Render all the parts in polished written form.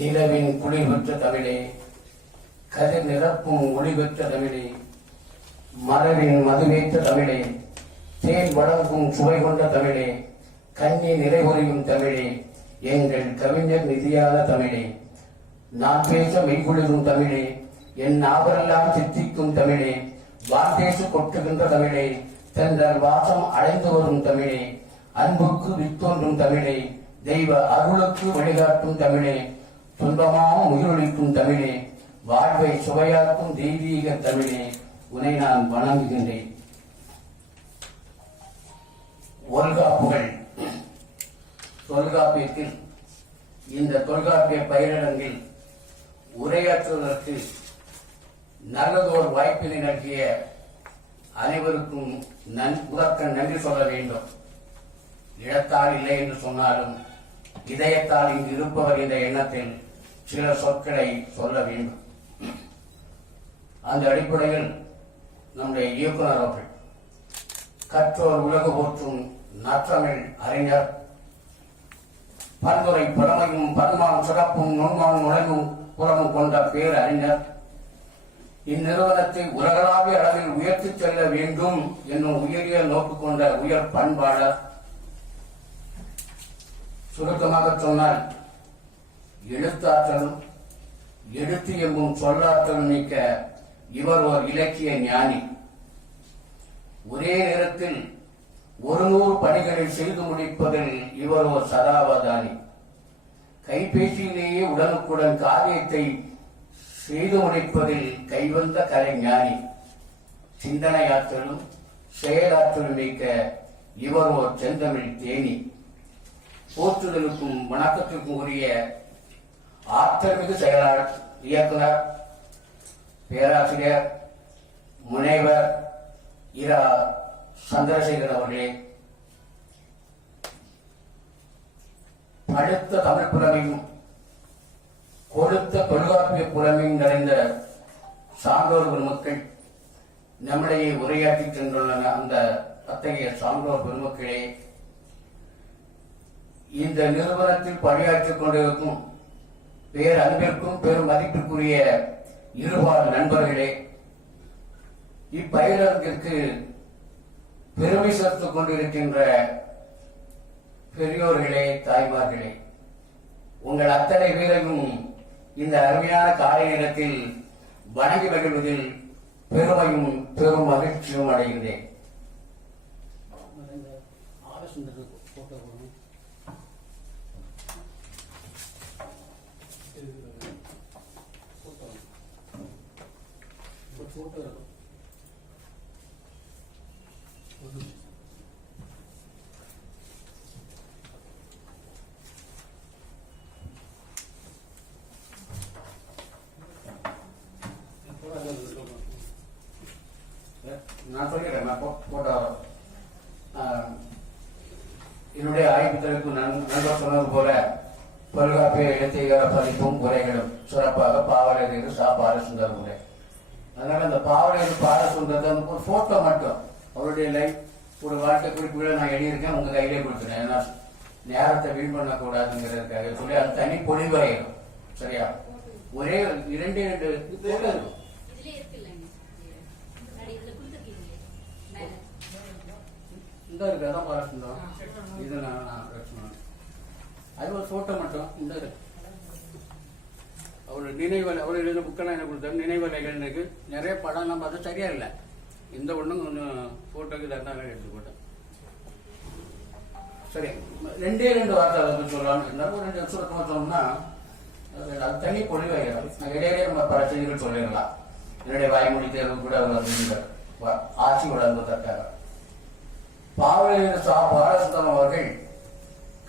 நிலவின் குளிர் பெற்ற தமிழே, கதிர் நிரப்பும் ஒளி பெற்ற தமிழே, மலரின் மதுவேற்ற தமிழே, தேன் வழங்கும் சுவை கொண்ட தமிழே, கண்ணி நிறைவுறியும் தமிழே, எங்கள் கவிஞர் நிதியான தமிழே, நான் பேச மெய்குளிரும் தமிழே, என் நாவரெல்லாம் சித்திக்கும் தமிழே, வாந்தேசு கொட்டுகின்ற தமிழே, தங்கள் வாசம் அடைந்து வரும் தமிழே, அன்புக்கு வித்தோன்றும் தமிழே, தெய்வ அருளுக்கு வழிகாட்டும் தமிழே, துன்பமாக உயிரொழிக்கும் தமிழே, வாழ்வை சுவையாக்கும் தெய்வீக தமிழே, உன்னை நான் வணங்குகின்றேன். தொல்காப்புகள். தொல்காப்பியத்தில் இந்த தொல்காப்பிய பயிரிடங்கில் உரையாற்றுவதற்கு நல்லதோர் வாய்ப்பினை நல்கிய அனைவருக்கும் முதற்க நன்றி சொல்ல வேண்டும். இடத்தால் இல்லை என்று சொன்னாலும் இதயத்தால் இங்கு இருப்பவர் என்ற எண்ணத்தில் சில சொற்களை சொல்ல வேண்டும். அந்த அடிப்படையில் நம்முடைய இயக்குனர் அவர்கள் கற்றோர் உலகு போற்றும் நற்றமிழ் அறிஞர், பன்முறை புலமையும் பன்மான் சிறப்பும் நுண்மான் நுழைவும் புலமும் கொண்ட பேர் அறிஞர், இந்நிறுவனத்தை உலகளாவிய அளவில் உயர்த்திச் செல்ல வேண்டும் என்னும் உயரிய நோக்கு கொண்ட உயர் பண்பாளர். சுருக்கமாக சொன்னால் எழுத்தாற்றலும் எழுத்து எம்பும் சொல்லாற்றலும் நீக்க இவர் ஒரு இலக்கிய ஞானி. ஒரே நேரத்தில் 100 பணிகளில் செய்து முடிப்பதில் இவர் ஒரு சதாவதானி. கைபேசியிலேயே உடனுக்குடன் காரியத்தை செய்து முடிப்பதில் கைவந்த கலைஞானி. சிந்தனையாற்றலும் செயலாற்றலும் நீக்க இவர் ஒரு செந்தமிழ் தேனி. போற்றுதலுக்கும் வணக்கத்திற்கும் உரிய ஆற்றல்மிகு செயலாளர், இயக்குனர், பேராசிரியர், முனைவர் இரா சந்திரசேகர் அவர்களே, அடுத்த தமிழ் புலமையும் கொடுத்த தொல்காப்பிய புலமையும் நிறைந்த சான்றோர் பெருமக்கள், நம்மிடையே உரையாற்றி சென்றுள்ளன. அந்த அத்தகைய சான்றோர் பெருமக்களே, இந்த நிறுவனத்தில் பணியாற்றிக் கொண்டிருக்கும் பேர் அன்பிற்கும் பெரும் மதிப்பிற்குரிய இருபால் நண்பர்களே, இப்பயிலரங்கிற்கு பெருமை சேர்த்துக் கொண்டிருக்கின்ற பெரியோர்களே, தாய்மார்களே, உங்கள் அத்தனை பேரையும் இந்த அருமையான காலை நேரத்தில் வணங்கி மகிழ்வதில் பெருமையும் பெரும் மகிழ்ச்சியும் அடைகின்றேன். நான் சொல்லிடுறேன். போட்டோ என்னுடைய ஆய்வுகளுக்கு நண்பர் சொன்னது போல தொல்காப்பிய இலக்கிய பதிப்பும் உரைகளும் சிறப்பாக பாவலர் சா பாலசுந்தர் உரை. அதனால அந்த பாவலர் பாலசுந்தர் ஒரு போட்டோ மட்டும் அவருடைய லைஃப் ஒரு வாழ்க்கை குறிப்புகளை நான் எழுதியிருக்கேன், உங்க கையிலே கொடுத்துட்டேன். ஏன்னா நேரத்தை வீண் பண்ணக்கூடாதுங்கிறதுக்காக சொல்லி அது தனி பொழிவாயிரும். சரியா? ஒரே 2 இருக்கும். இந்த இருக்கு, அதான் பாலசுந்தரம். இது அது ஒரு போட்டோ மட்டும். இந்த அவரோட நினைவலை, அவர் எழுத புக்கெல்லாம் எனக்கு கொடுத்தாரு. நினைவலைகள் எனக்கு நிறைய படம்லாம் பார்த்தா சரியா இல்லை. இந்த ஒன்றும் கொஞ்சம் போட்டோக்கு தந்தாங்க எடுத்து போட்டேன். சரி, 2 வார்த்தை அதை சொல்லலாம்னு இருந்தாலும் ஒரு 2 சுருக்கமாக சொன்னோம்னா அது தனி பொழிவாயிடும். இடையிலே நம்ம பல செய்திகள் சொல்லிடலாம். என்னுடைய வாய்மொழி தேர்வு கூட அவர் ஆட்சி வழங்குவதற்காக பாவலர் சா பாலசுந்தரம் அவர்கள்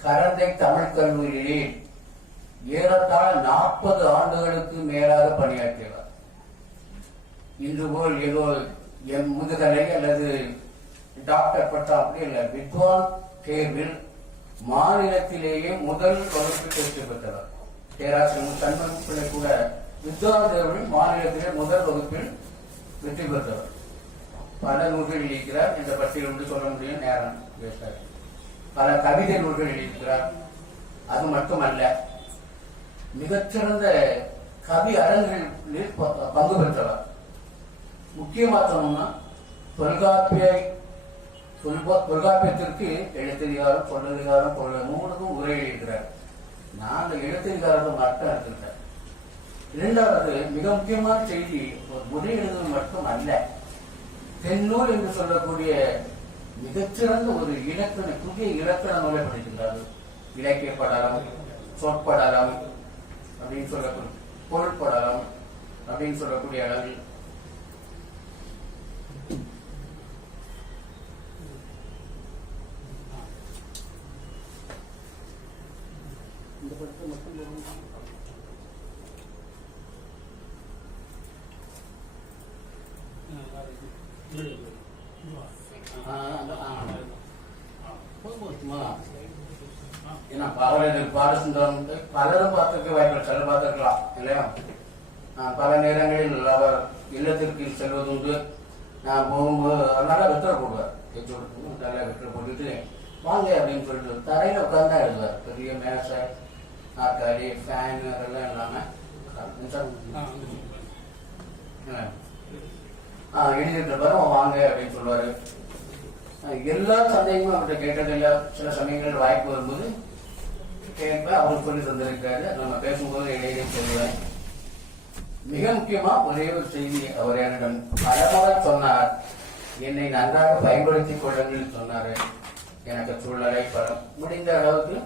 கரந்தை தமிழ் கல்லூரியிலே ஏறத்தாழ 40 ஆண்டுகளுக்கு மேலாக பணியாற்றியவர். இன்று போல் ஏதோ முதுகலை அல்லது டாக்டர் பட்டா அப்படி இல்லை. வித்வான் தேர்வில் மாநிலத்திலேயே முதல் வகுப்பில் தேர்ச்சி பெற்றவர். பேராசிரியர் சண்முக பிள்ளை கூட வித்வான் தேர்வில் மாநிலத்திலே முதல் வகுப்பில் வெற்றி பெற்றவர். பல நூல்கள் எழுதியிருக்கிறார். இந்த பட்டியல் சொல்ல முடியும், நேரம் வேஸ்டாக. பல கவிதை நூல்கள் எழுதியிருக்கிறார். அது மட்டுமல்ல, மிகச்சிறந்த கவி அரங்குகளில் பங்கு பெற்றவர். முக்கியமா சொன்னோம்னா தொல்காப்பியத்திற்கு எழுத்ததிகாரம், சொல்லதிகாரம், மூணுக்கும் உரை எழுதியிருக்கிறார். நான் அந்த எழுத்ததிகாரத்தை மட்டும் எடுத்துக்கிட்டேன். இரண்டாவது மிக முக்கியமான செய்தி, ஒரு உரை எழுதுவது மட்டும் அல்ல, தென்னூல் என்று சொல்லக்கூடிய மிகச்சிறந்த ஒரு இலக்கண, புதிய இலக்கண நூலை படிக்கின்றார்கள். இலக்கிய படலம், சொற்படலம் அப்படின்னு சொல்லக்கூடிய, பொருட்படலம் அப்படின்னு சொல்லக்கூடிய அளவில் இந்த படத்தை மட்டும் ஏன்னா பாலசுந்தரம் பலரும் பார்த்துக்க வாய்ப்பு, சில பார்த்துருக்கலாம் இல்லையா. பல நேரங்களில் அவர் இல்லத்திற்கு செல்வதுண்டு. நான் போகும்போது அதனால வெற்ற போடுவார், எச்சு கொடுக்கணும், நல்லா வெற்ற போட்டுட்டு வாங்க அப்படின்னு சொல்லிட்டு தரையில உட்கார்ந்தா எழுதுவார். பெரிய மேசை, நாற்காலி, ஃபேன் அதெல்லாம் இல்லாம எழுதிட்டு இருப்பாரு. வாங்க அப்படின்னு சொல்லுவாரு. எல்லா சந்தேகமும் அவர்கிட்ட கேட்டதில்லை. சில சமயங்கள் வாய்ப்பு வரும்போது கேட்பேன், அவர் சொல்லி தந்திருக்காரு. நம்ம பேசும்போது இடையிலே சொல்லுவேன். மிக முக்கியமா ஒரே ஒரு செய்தி அவர் என்னிடம் பலமுறை சொன்னார். என்னை நன்றாக பயன்படுத்திக் கொள்ளுங்கள் சொன்னாரு. எனக்கு சூழ்நிலை பலம் முடிந்த அளவுக்கு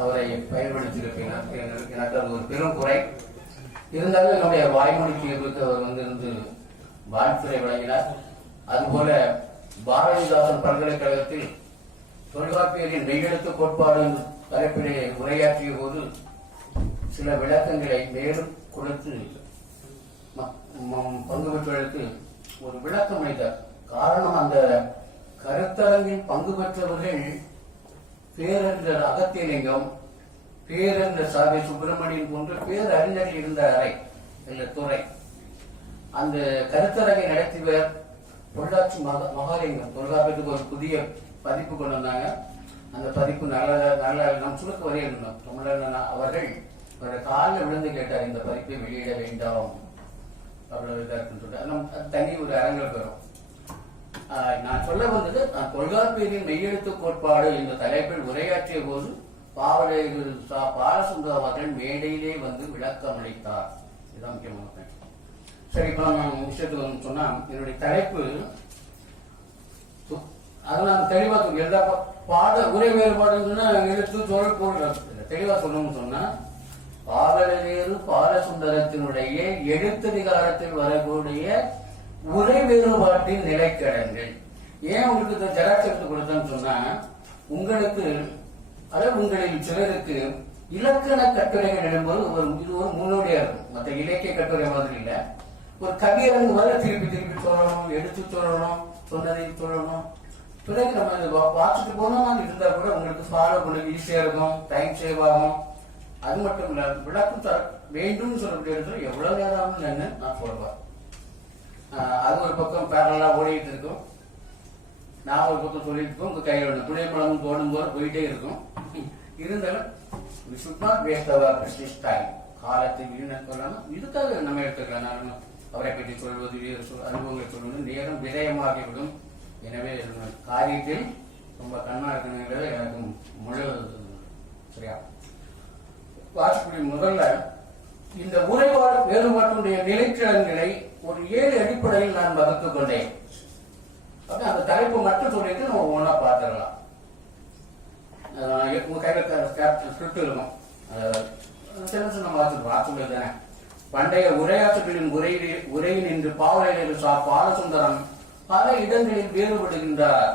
அவரை பயன்படுத்தியிருப்பேன். எனக்கு அது ஒரு பெரும் குறை. இருந்தாலும் என்னுடைய வாய்மொழி தேர்வுக்கு அவர் இருந்து வாழ்த்துறை வழங்கினார். அதுபோல பாரதிதாசன் பல்கலைக்கழகத்தில் தொல்காப்பியரின் மெய்யெழுத்து கோட்பாடு தலைப்பிலே உரையாற்றிய போது சில விளக்கங்களை மேலும் கொடுத்து பங்கு பெற்றவர்களுக்கு ஒரு விளக்கம் அளித்தார். காரணம், அந்த கருத்தரங்கில் பங்கு பெற்றவர்கள் பேரறிஞர் அகத்தியலிங்கம், பேரறிஞர் சாவி சுப்பிரமணியன் போன்ற பேரறிஞர்கள் இருந்த அறை இல்ல துறை. அந்த கருத்தரங்கை நடத்தியவர் பொள்ளாச்சி மகாலிங்கம். தொல்காப்பியத்துக்கு ஒரு புதிய பதிப்பு கொண்டு வந்தாங்க. அந்த பதிப்பு நல்ல நம் சுருக்க வரைய இருந்தோம். தமிழன் அவர்கள் ஒரு காலில் விழுந்து கேட்டார், இந்த பதிப்பை வெளியிட வேண்டாம் அவ்வளவு இதா இருக்குன்னு சொல்லிட்டு தனி ஒரு அரங்கில் பெறும். நான் சொல்ல வந்தது, நான் தொல்காப்பியரின் மெய்யெழுத்து கோட்பாடு என்ற தலைப்பில் உரையாற்றிய போது பாலசுந்தரம் அவர்கள் மேடையிலே வந்து விளக்கம் அளித்தார். இதுதான் முக்கியமான. சரி, இப்ப நான் விஷயத்துக்கு சொன்னா, என்னுடைய தலைப்பு அதெல்லாம் தெளிவா சொல்லி எல்லா பாட உரை வேறுபாடுன்னா எழுத்து சொல் பொருள் தெளிவா சொல்லணும்னு சொன்னா, பாவலவேறு பாலசுந்தரத்தினுடைய எழுத்ததிகாரத்தில் வரக்கூடிய உரை வேறுபாட்டின் நிலைக்கடன்கள். ஏன் உங்களுக்கு ஜெராக்ஸ் எடுத்து கொடுத்தேன்னு சொன்னா, உங்களுக்கு அதாவது உங்களில் சிலருக்கு இலக்கண கட்டுரைகள் எழும்போது இது ஒரு முன்னோடியா இருக்கும். மற்ற இலக்கிய கட்டுரை மாதிரி இல்ல. ஒரு கவியரங்கு வர திருப்பி சொல்லணும், எடுத்து சொல்லணும், சொன்னதை சொல்லணும். பிறகு நம்ம வாசிட்டு போனோம் இருந்தா கூட உங்களுக்கு ஃபாலோ பண்ண ஈஸியா இருக்கும், டைம் சேவ் ஆகும். அது மட்டும் இல்ல, விளக்கம் தர வேண்டும் சொல்லக்கூடிய இடத்துல எவ்வளவு நேரம் ஆகும்னு நான் சொல்லுவேன். அது ஒரு பக்கம் பேரலா ஓடிட்டு இருக்கும், நான் ஒரு பக்கம் சொல்லிட்டு இருக்கோம். உங்க கையில் ஒன்று துணை பழமும் தோணும் போது போயிட்டே இருக்கும். இருந்தாலும் we should not waste our precious time. காலத்தை வீணாக்க கொள்ளாம இதுக்காக நம்ம எடுத்துக்கலாம். நான் அவரை பற்றி சொல்வது, அனுபவங்களை சொல்வது நேரம் விரயமாகிவிடும். எனவே காரியத்தில் ரொம்ப கண்ணா இருக்கணுங்கிறது எனக்கு முழு சரியா. வாசிக்கூடிய முதல்ல இந்த உரைவாடு வேறுபாட்டுடைய நிலைக்கிழங்களை ஒரு 7 அடிப்படையில் நான் வகுத்துக் கொண்டேன். அந்த தலைப்பு மட்டும் சொல்லிட்டு நம்ம ஒன்னா பார்த்துடலாம். உங்க கையில ஸ்கிரிப்ட் இருக்கும், நம்ம வாசிப்பது தானே. பண்டைய உரையாற்றுகளின் உரையில் இன்று பாவலர் பாலசுந்தரம் பல இடங்களில் வேறுபடுகின்றார்.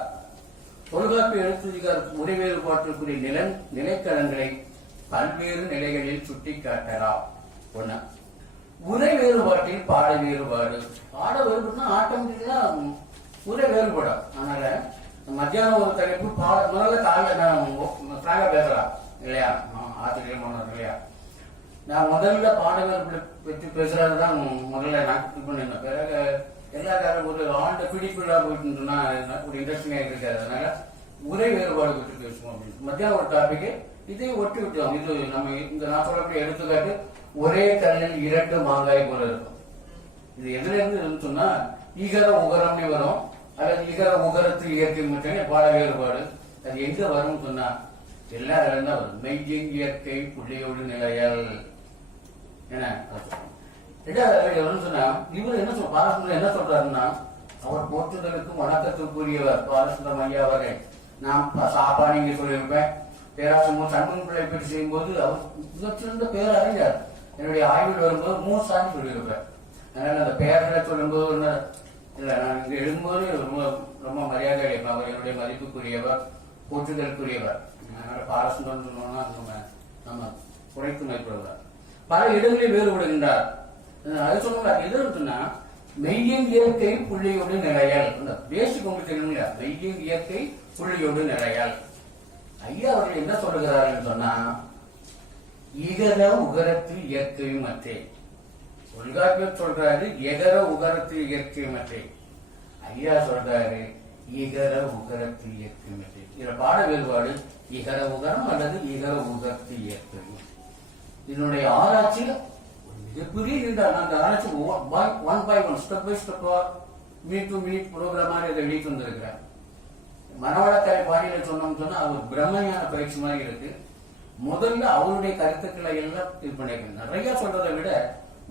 தொல்காப்பிய எழுத்ததிகார உரை வேறுபாட்டிற்குரிய நிலைக்களங்களை பல்வேறு நிலைகளில் சுட்டி காட்டலாம். ஒண்ணு, உரை வேறுபாட்டில் பாட வேறுபாடு. பாட வேறுபாடுனா ஆட்டோமேட்டிக்கா உரை வேறுபடும். அதனால மத்தியானம் ஒரு தலைப்பு முதல்ல காலையில பேசலாம் இல்லையா, ஆசிரியர் மாணவர் இல்லையா. நான் முதல்ல பாடல்கள் பற்றி பேசுறதுதான் முதல்ல நான் இது பண்ணிருந்தேன். பிறகு எல்லா காலம் ஒரு ஆண்ட பிடிப்புள்ளா போயிட்டு ஒரு இன்ட்ரெஸ்டிங்கா இருக்காது. அதனால உரை வேறுபாடு பற்றி பேசுவோம் அப்படின்னு மத்தியானம் ஒரு டாபிக், இதை ஒட்டி விட்டோம். இது நம்ம இந்த நான் சொல்லக்கூடிய எடுத்துக்காட்டு ஒரே கல்லில் 2 மாங்காய் போல இருக்கும். இது எதுல இருந்து சொன்னா ஈகர உகரம்னே வரும், அல்லது ஈகர உகரத்தில் இயற்கை மட்டுமே பாட வேறுபாடு. அது எங்க வரும் சொன்னா எல்லா இடத்துல தான் வரும். மெய்யின் இயற்கை புள்ளியோடு நிலையால் என்ன சொன்னா இவர் என்ன சொல் பாலசுந்தரம் என்ன சொல்றாருன்னா, அவர் போற்றுதலுக்கும் வணக்கத்துக்குரியவர் பாலசுந்தரம் ஐயா அவரை. நான் சாப்பாடு இங்க சொல்லியிருப்பேன். பேராசிரியர் சண்முக பிள்ளை பற்றி செய்யும் போது அவர் மிகச்சிறந்த பேரறிஞர். என்னுடைய ஆய்வில் வரும்போது 3 சாமி சொல்லியிருப்பேன். அதனால அந்த பேரை சொல்லும்போது இல்லை, நான் இங்க எழுதும்போது ரொம்ப ரொம்ப மரியாதை அளிப்பேன். அவர் என்னுடைய மதிப்புக்குரியவர், போற்றுதலுக்குரியவர். அதனால பாலசுந்தரம் சொன்னோம்னா நம்ம குறைத்து மதிப்பிடுவார். பல இடங்களில் வேறுபடுகின்றார். அது சொன்னார். எது சொன்னா மெய்யின் இயற்கை புள்ளியோடு நிலையால். பேசிக் உங்களுக்கு தெரியும் இல்லையா, மெய்யின் இயற்கை புள்ளியோடு நிலையால். ஐயா அவர்கள் என்ன சொல்லுகிறார்கள் சொன்னா இகர உகரத்தில் இயற்கையும் மற்றே. தொல்காப்பியர் சொல்றாரு எகர உகரத்தில் இயற்கை மற்றே. ஐயா சொல்றாரு இகர உகரத்தில் இயற்கை மற்றே. இதுல பாட வேறுபாடு இகர உகரம் அல்லது இகர உகரத்தில் இயற்கை. இதனுடைய ஆராய்ச்சியில் மிகப்பெரிய அந்த ஆராய்ச்சி 1 by 1 ஸ்டெப் பை ஸ்டெப்பா மினிட் டு மினிட் ப்ரோக்ராம் மாதிரி அதை வெளியிட்டு வந்திருக்கிறேன். மனவளக்கலை பாணியில சொன்னோம்னு சொன்னா அவர் பிரம்மஞான பயிற்சி மாதிரி இருக்கு. முதல்ல அவருடைய கருத்துக்களை எல்லாம் இது பண்ணிருக்கேன். நிறைய சொல்றதை விட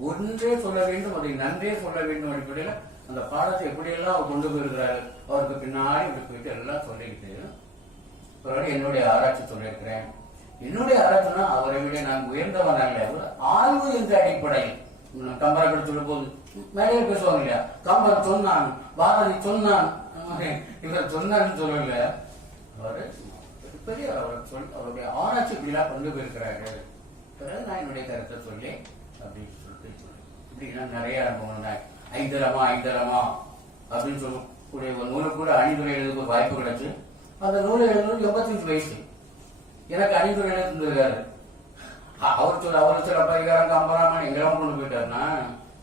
ஒன்றே சொல்ல வேண்டும், அதை நன்றே சொல்ல வேண்டும் அடிப்படையில் அந்த பாடத்தை எப்படியெல்லாம் அவர் கொண்டு போயிருக்கிறாரு. அவருக்கு பின்னாடி இப்படி போயிட்டு எல்லாம் சொல்லிக்கிட்டு என்னுடைய ஆராய்ச்சி சொல்லியிருக்கிறேன். என்னுடைய ஆராய்ச்சினா அவரை விட நான் உயர்ந்தவன் அல்ல, ஆய்வு என்ற அடிப்படையில். கம்பரை சொல்லும் போது மேலே பேசுவாங்க இல்லையா, கம்பர் சொன்னான், பாரதி சொன்னான், இவர் சொன்னான்னு சொல்லல. அவரு பெரிய அவருடைய ஆராய்ச்சி இப்படிலாம் கொண்டு போயிருக்கிறாரு. பிறகு நான் என்னுடைய கருத்தை சொல்லி அப்படின்னு சொல்லிட்டு இப்படின்னா நிறைய அனுபவம். ஐந்தரமா அப்படின்னு சொல்லக்கூடிய ஒரு நூலை கூட அணிந்துரை எழுதுக்கு வாய்ப்பு கிடைச்சு. அந்த நூலை எழுதுறது 85 வயசு. எனக்கு அணிந்துரை எழுதிருக்காரு. அவர் சொல்ல பரிகாரம் கம்பராமன் எங்கெல்லாம் கொண்டு போயிட்டாருன்னா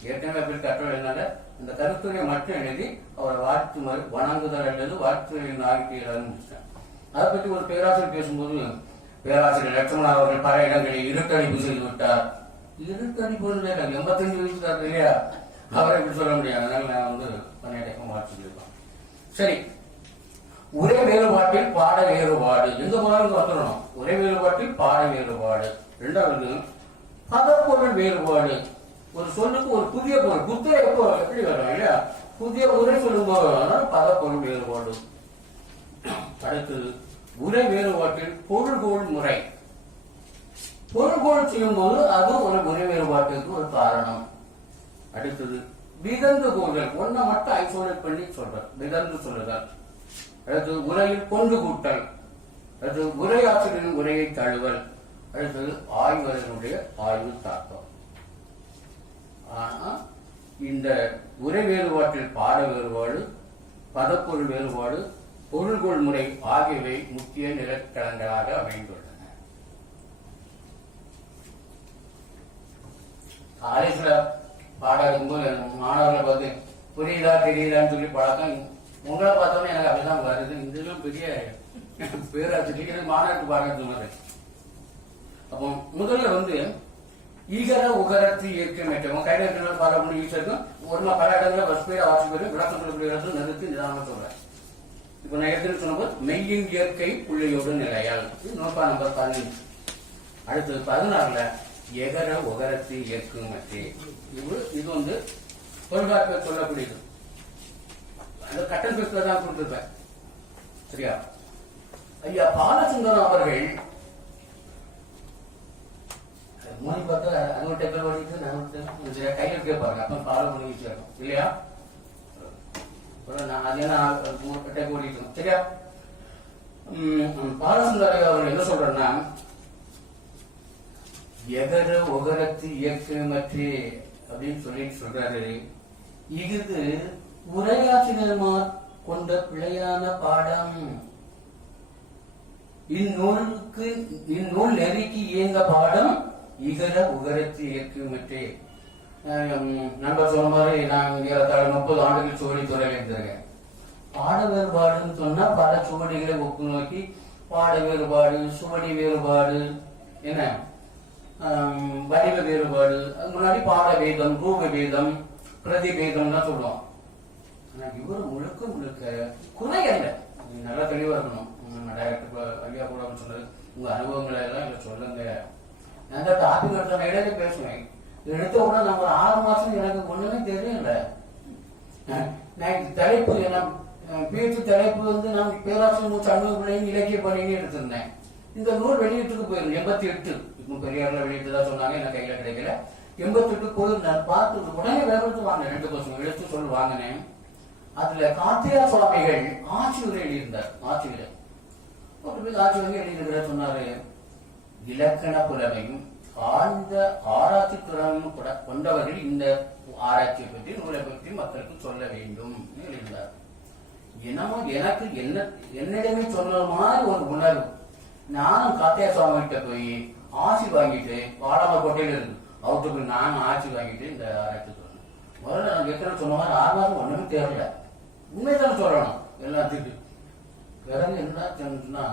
ஏற்கனவே அப்படி கட்டுரை எழுதினால இந்த கருத்துரையை மட்டும் எழுதி அவரை வாழ்த்து வணங்குதல் எழுது வாழ்த்துறை நாளைக்கு ஆரம்பிச்சிட்டேன். அதை பற்றி ஒரு பேராசிரியர் பேசும்போது, பேராசிரியர் லட்சுமணன் அவர்கள் பல இடங்களில் இருட்டடிப்பு செய்து விட்டார். இருட்டடிப்பு 85 வயசு இல்லையா, அவரை எப்படி சொல்ல முடியாது. அதனால நான் பணியடைக்கம் வாழ்த்துருக்கோம். சரி, ஒரே வேறுபாட்டில் பாட வேறுபாடு. எங்க போனாலும் வந்துடணும். ஒரே வேறுபாட்டில் பாட வேறுபாடு. 2வது பதப்பொருள் வேறுபாடு. ஒரு சொல்லுக்கு ஒரு புதிய பொருள் புத்தரை எப்போ எப்படி வரும் இல்லையா, புதிய உரை சொல்லும் போது பதப்பொருள் வேறுபாடு. அடுத்தது உரை வேறுபாட்டில் பொருள்கோள் முறை. பொருள்கோள் செய்யும் போது அது ஒரு உரை வேறுபாட்டுக்கு ஒரு காரணம். அடுத்தது விதந்து கூறுதல். ஒன்ன மட்டும் ஐசோலேட் பண்ணி சொல்றது விதந்து சொல்லுதல். அடுத்தது உரையில் கொண்டு கூட்டல். அடுத்தது உரையாசிரியரின் உரையை தழுவல். அடுத்தது ஆய்வதனுடைய ஆய்வு தாக்கம். ஆனா இந்த உரை வேறுபாட்டில் பாட வேறுபாடு, பதப்பொருள் வேறுபாடு, பொருள்கோள் முறை ஆகியவை முக்கிய நிலக்கலங்களாக அமைந்துள்ளன. காலேஜ்ல பாடம் இருக்கும்போது மாணவர்களை பார்த்து புரியுதா தெரியுதான்னு சொல்லி பழக்கம். உங்களை பார்த்தோன்னே எனக்கு அப்படிதான் வருது. இதெல்லாம் பெரிய பேராசிரியர் மாணவருக்கு பாடம் சொன்னது. அப்போ முதல்ல ஈகர உகரத்து இயற்கை மேற்றவங்க கையில இருக்கிற பாடம் பண்ணி ஈஸியா இருக்கும். ஒரு பல இடங்களில் ஸ்பீடா வாட்சி போயிடும். விளக்கம் சொல்லக்கூடிய நிறுத்தி நிதானமா சொல்றேன். இப்ப நான் ஏற்கனவே சொன்னபோது மெய்யின் இயற்கை புள்ளியோடு நிலையால். நோக்கா நம்பர் 15. அடுத்தது 16ல எகர உகரத்து இயற்கை மற்றே. இது தொல்காப்பியர் சொல்லக்கூடியது. அந்த கட்டன் பேசுல தான் கொடுத்திருப்பேன். சரியா? ஐயா பாலசுந்தரம் அவர்கள் மொழி பார்த்தா அங்கிட்ட பேர் ஓடிட்டு கையில் கேட்பாங்க. அப்ப ஃபாலோ பண்ணி வச்சிருக்கோம் இல்லையா? ஓடிட்டு சரியா? பாலசுந்தரம் அவர் என்ன சொல்றேன்னா எகர உகரத்து இயற்கை மற்றே அப்படின்னு சொல்லிட்டு சொல்றாரு. இது உரையாசிரியர்மார் கொண்ட பிழையான பாடம். இந்நூல் நெறிக்கு இயங்க பாடம் இகர உகரத்து இயற்கை மற்றே. நண்பர் சொன்ன மாதிரி நான் 30 ஆண்டுகள் சுவடி துறையில் இருந்திருக்கேன். பாட வேறுபாடுன்னு சொன்னா பல சுவடிகளை ஒப்பு நோக்கி பாட வேறுபாடு, சுவடி வேறுபாடு, என்ன வடிவ வேறுபாடு. முன்னாடி பாட வேதம், ரூப வேதம், பிரதி வேதம்லாம் சொல்லுவோம். ஆனா இவரு முழுக்க முழுக்க குறை அல்ல. நல்லா தெளிவா இருக்கணும். டைரக்டர் ஐயா கூட சொன்னது, உங்க அனுபவங்களை எல்லாம் இல்ல சொல்லுங்க. அந்த டாபிக் எடுத்த இடையில பேசுவேன். எடுத்த உடனே நம்ம ஒரு 6 மாசம் எனக்கு ஒண்ணுமே தெரியல. நான் தலைப்பு என்ன பேச்சு தலைப்பு வந்து நான் பேராசிரியர் சண்முகப்பிள்ளையும் இலக்கிய பணின்னு எடுத்திருந்தேன். இந்த நூல் வெளியீட்டுக்கு போயிருந்தேன் 88. இப்போ பெரியார்ல வெளியிட்டுதான் சொன்னாங்க, எனக்கு கையில கிடைக்கல. 88 போயிருந்தேன். பார்த்து உடனே வேறுபடுத்து வாங்கினேன். 2 பசங்க எடுத்து சொல்லி வாங்கினேன். அதுல கார்த்தியா சுவாமிகள் ஆட்சி உரை எழுதியிருந்தார். ஆட்சி உரை ஆட்சி உரை எழுதியிருக்கிற சொன்னாரு, இலக்கண புலமையும் ஆழ்ந்த ஆராய்ச்சி திறனும் கொண்டவர்கள் இந்த ஆராய்ச்சியை பற்றி நூலை பற்றி மக்களுக்கு சொல்ல வேண்டும் எழுதினார். என்னமோ எனக்கு என்னிடமே சொன்ன மாதிரி ஒரு உணர்வு. நானும் கார்த்தியா சுவாமி கிட்ட போய் ஆட்சி வாங்கிட்டு பாடாம கொட்டையில இருக்கு அவருக்கு போய் நானும் ஆட்சி வாங்கிட்டு இந்த ஆராய்ச்சி சொல்லணும். முதல்ல நான் ஏற்கனவே சொன்ன மாதிரி 6 மாசம் ஒண்ணுமே தெரியல. உண்மைதானே சொல்லணும் எல்லாத்துக்கு. பிறகு என்ன சொன்னா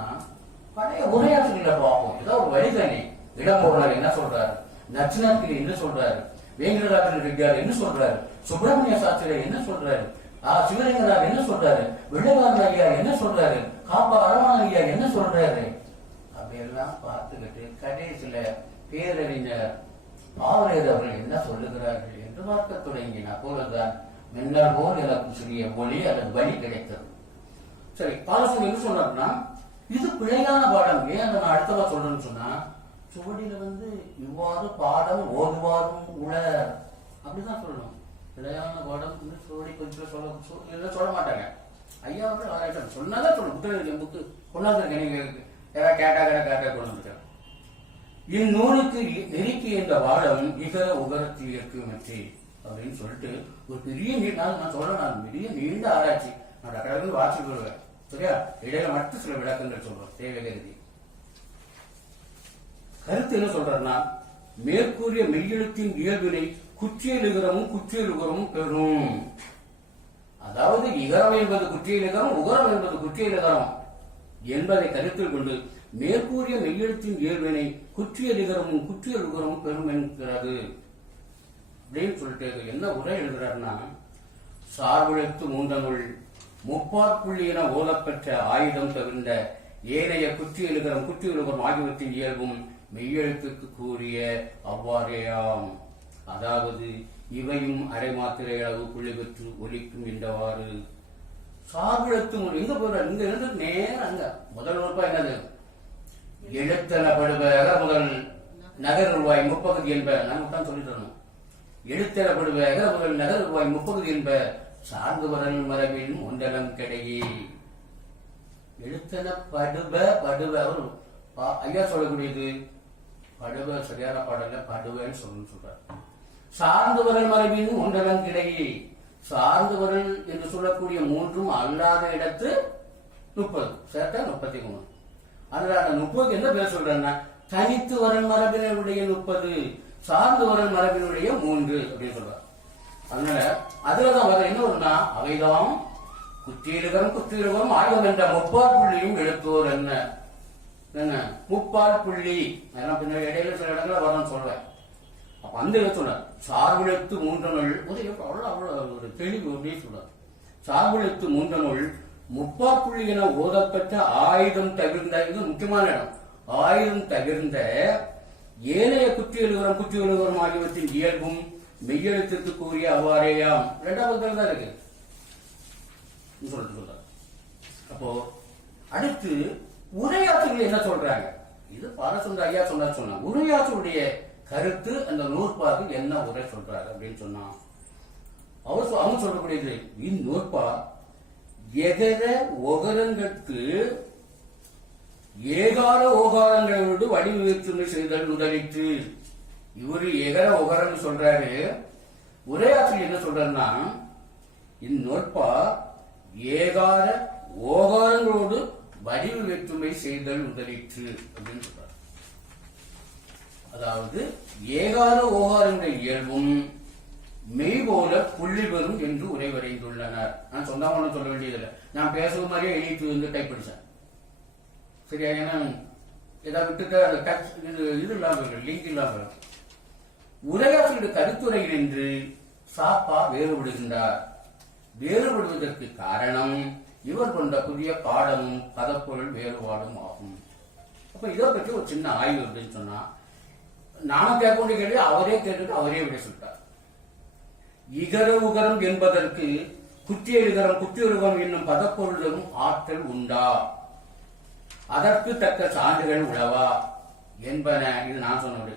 பழைய உரையாற்றுகளை பார்ப்போம். ஏதோ ஒரு வழிதானே. இடம்பொருளார் என்ன சொல்றாரு, நச்சினார்கிரி என்ன சொல்றாரு, வேங்கடராஜன் ரெட்டியார் என்ன சொல்றாரு, சுப்பிரமணிய சாஸ்திரியார் என்ன சொல்றாரு, சிவலிங்கனார் என்ன சொல்றாரு, வெள்ளகாரன் ஐயா என்ன சொல்றாரு, காப்பா அழகான ஐயா என்ன சொல்றாரு, அப்படியெல்லாம் பார்த்துக்கிட்டு கடைசியில பேரறிஞர் ஆவரையர் அவர்கள் என்ன சொல்லுகிறார்கள் என்று பார்க்க தொடங்கின போலதான் மின்னல் போல் எனக்கு சிறிய மொழி அல்லது வழி கிடைத்தது. சரி, பாலசன் என்ன சொன்னார்னா, இது பிழையான பாடம். ஏன் நான் அடுத்தவா சொல்றேன்னு சொன்னா, சுவடியில வந்து இவ்வாறு பாடம் ஓதுவாரும் உளர் அப்படிதான் சொல்லணும். பிழையான பாடம் சுவடி கொஞ்சம் சொல்ல மாட்டாங்க. ஐயா அவர்கள் ஆராய்ச்சி சொன்னாதான் சொல்லணும். புக்கு கொண்டாந்து நீங்க யாராவது கேட்டா கொண்டு வந்துட்டேன். இந்நூலுக்கு நெருக்கி என்ற பாடம் இகர உகரத்தில் இருக்கும் அப்படின்னு சொல்லிட்டு ஒரு பெரிய நான் சொல்றேன். நான் பெரிய நீண்ட ஆராய்ச்சி நான் கடற்கரை வாட்சி கொள்வேன். சரியா, இடையில மட்டும் சில விளக்கங்கள் சொல்றோம் தேவை கருதி. கருத்து என்ன சொல்றேன்னா, மேற்கூறிய மெய்யெழுத்தின் இயல்பினை குற்றியல் இகரமும் குற்றியல் உகரமும் பெறும். அதாவது இகரம் என்பது குற்றியல் இகரம், உகரம் என்பது குற்றியல் இகரம் என்பதை கருத்தில் கொண்டு மேற்கூறிய மெய்யெழுத்தின் இயல்பினை குற்றியல் இகரமும் குற்றியல் உகரமும் பெறும் என்கிறது அப்படின்னு சொல்லிட்டு என்ன உரை எழுதுறாருன்னா, சார்பெழுத்து மூன்றனுள் முப்பாற்புள்ளி என ஓதப்பெற்ற ஆயுதம் தவிர்ந்த ஏனைய குற்றியல் இகரம் குற்றியல் உகரம் ஆகியவற்றின் இயல்பும் மெய்யெழுத்துக்கு கூறிய அவ்வாறேயாம். அதாவது இவையும் அரை மாத்திரை அளவு புள்ளி பெற்று ஒலிக்கும் என்றவாறு. சார்பெழுத்து எங்க போற இங்க இருந்து நேரம் அங்க முதல் நூற்பா என்னது எழுத்தனப்படுவ முதல் நகர் ரூபாய் முப்பகுதி என்ப நாம தான் சொல்லிட்டு எழுத்தனப்படுவ முதல் நகர் ரூபாய் முப்பகுதி என்ப சார்ந்து வரல் மரபின் ஒன்றலம் கிடையே. எழுத்தன படுவ ஐயா சொல்லக்கூடியது படுவ சரியான பாடல படுவன்னு சொல்றார். சார்ந்து வரல் மரபின் ஒன்றலம் கிடையே. சார்ந்து வரல் என்று சொல்லக்கூடிய மூன்றும் அல்லாத இடத்து 30 சேர்த்தா 33. அதுல அந்த 30 என்ன பேர் சொல்றேன்னா, தனித்து வரல் மரபினுடைய 30, சார்ந்து வரல் மரபினுடைய 3 அப்படின்னு சொல்றார். அதனால அதுலதான் வர என்ன ஒண்ணா, அவைதான் குற்றியலுகரம் குற்றியலுகரம் ஆயுதம் என்ற முப்பால் புள்ளியும் எழுத்தோர் என்ன முப்பால் புள்ளி அதெல்லாம் பின்னாடி இடையில சில இடங்கள வரணும்னு சொல்றேன். அப்ப அந்த எழுத்துள்ள சார்புழைத்து மூன்றனுள் அவ்வளவு ஒரு தெளிவு அப்படின்னு சொல்றாரு. சார்புழைத்து மூன்றனுள் முப்பால் புள்ளி என ஓதப்பட்ட ஆயுதம் தவிர்ந்த, இது முக்கியமான இடம், ஆயுதம் தவிர்ந்த ஏனைய குற்றியலுகரம் குற்றியலுகரம் ஆகியவற்றின் இயல்பும் மெய்யெழுத்திற்கு கூறிய அவ்வாறேயாம். 2வது தான் இருக்கு சொல்லிட்டு சொல்றாரு. அப்போ அடுத்து உரையாற்றுகள் என்ன சொல்றாங்க, இது பாலசுந்தர ஐயா சொன்னா உரையாற்றுடைய கருத்து அந்த நூற்பாக்கு என்ன உரை சொல்றாரு அப்படின்னு சொன்னா, அவங்க சொல்லக்கூடியது இந்நூற்பா எகர ஒகரங்களுக்கு ஏகார ஓகாரங்களோடு வடிவமைத்து செய்தல் முதலிற்று. இவரு எகர ஒகரன்னு சொல்றாரு. உரையாற்றில் என்ன சொல்றாருன்னா, இந்நூற்பா ஏகார ஓகாரங்களோடு வடிவு வேற்றுமை செய்தல் முதலிற்று அப்படின்னு சொல்றார். அதாவது ஏகார ஓகாரங்கள் இயல்பும் மெய்போல புள்ளி பெறும் என்று உரைவடைந்துள்ளனர். நான் சொந்தமான சொல்ல வேண்டியதில்லை, நான் பேசுற மாதிரியே எழுதிட்டு வந்து டைப் படிச்சேன். சரியா? ஏன்னா ஏதாவது விட்டுட்டு அந்த டச் இது இல்லாமல் லிங்க் இல்லாமல் உரையாசிரியர் கருத்துரையில் என்று சாப்பா வேறுபடுகின்றார். வேறுபடுவதற்கு காரணம் இவர் கொண்ட புதிய பாடமும் பதப்பொருள் வேறுபாடும் ஆகும். அப்ப இதை பற்றி ஒரு சின்ன ஆய்வு அப்படின்னு சொன்னா, நாம கேட்க வேண்டிய கேள்வி அவரே கேட்டுட்டு அவரே விட சொல்லிட்டார். இகர உகரம் என்பதற்கு குற்றியலுகரம் குற்றியுலகம் என்னும் பதப்பொருளும் ஆற்றல் உண்டா, அதற்கு தக்க சான்றுகள் உளவா என்பன. இது நான் சொன்னது.